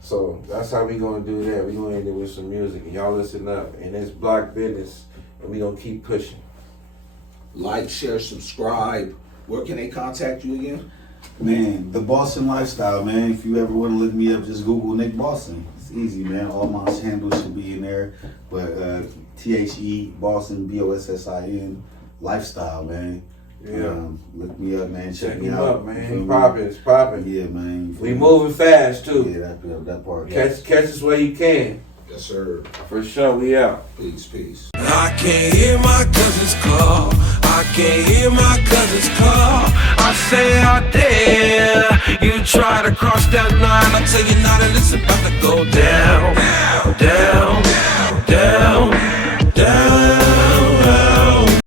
So that's how we gonna do that. We gonna end it with some music, and y'all listen up. And it's Block Business, and we gonna keep pushing. Like, share, subscribe. Where can they contact you again? Man, the Bossin lifestyle, man. If you ever want to look me up, just Google Nick Bossin. It's easy, man. All my handles should be in there. But THE Bossin, BOSSIN lifestyle, man. Yeah. Look me up, man. Check me him out. up, man. You feel He me? popping. It's popping. Yeah, man. You feel We me? moving fast too. Yeah, that part. Catch us where you can. Yes, sir. For sure, we out. Peace, peace. I can't hear my cousins call. I can't hear my cousins call. I say I dare. You try to cross that line, I tell you not, and it's about to go down.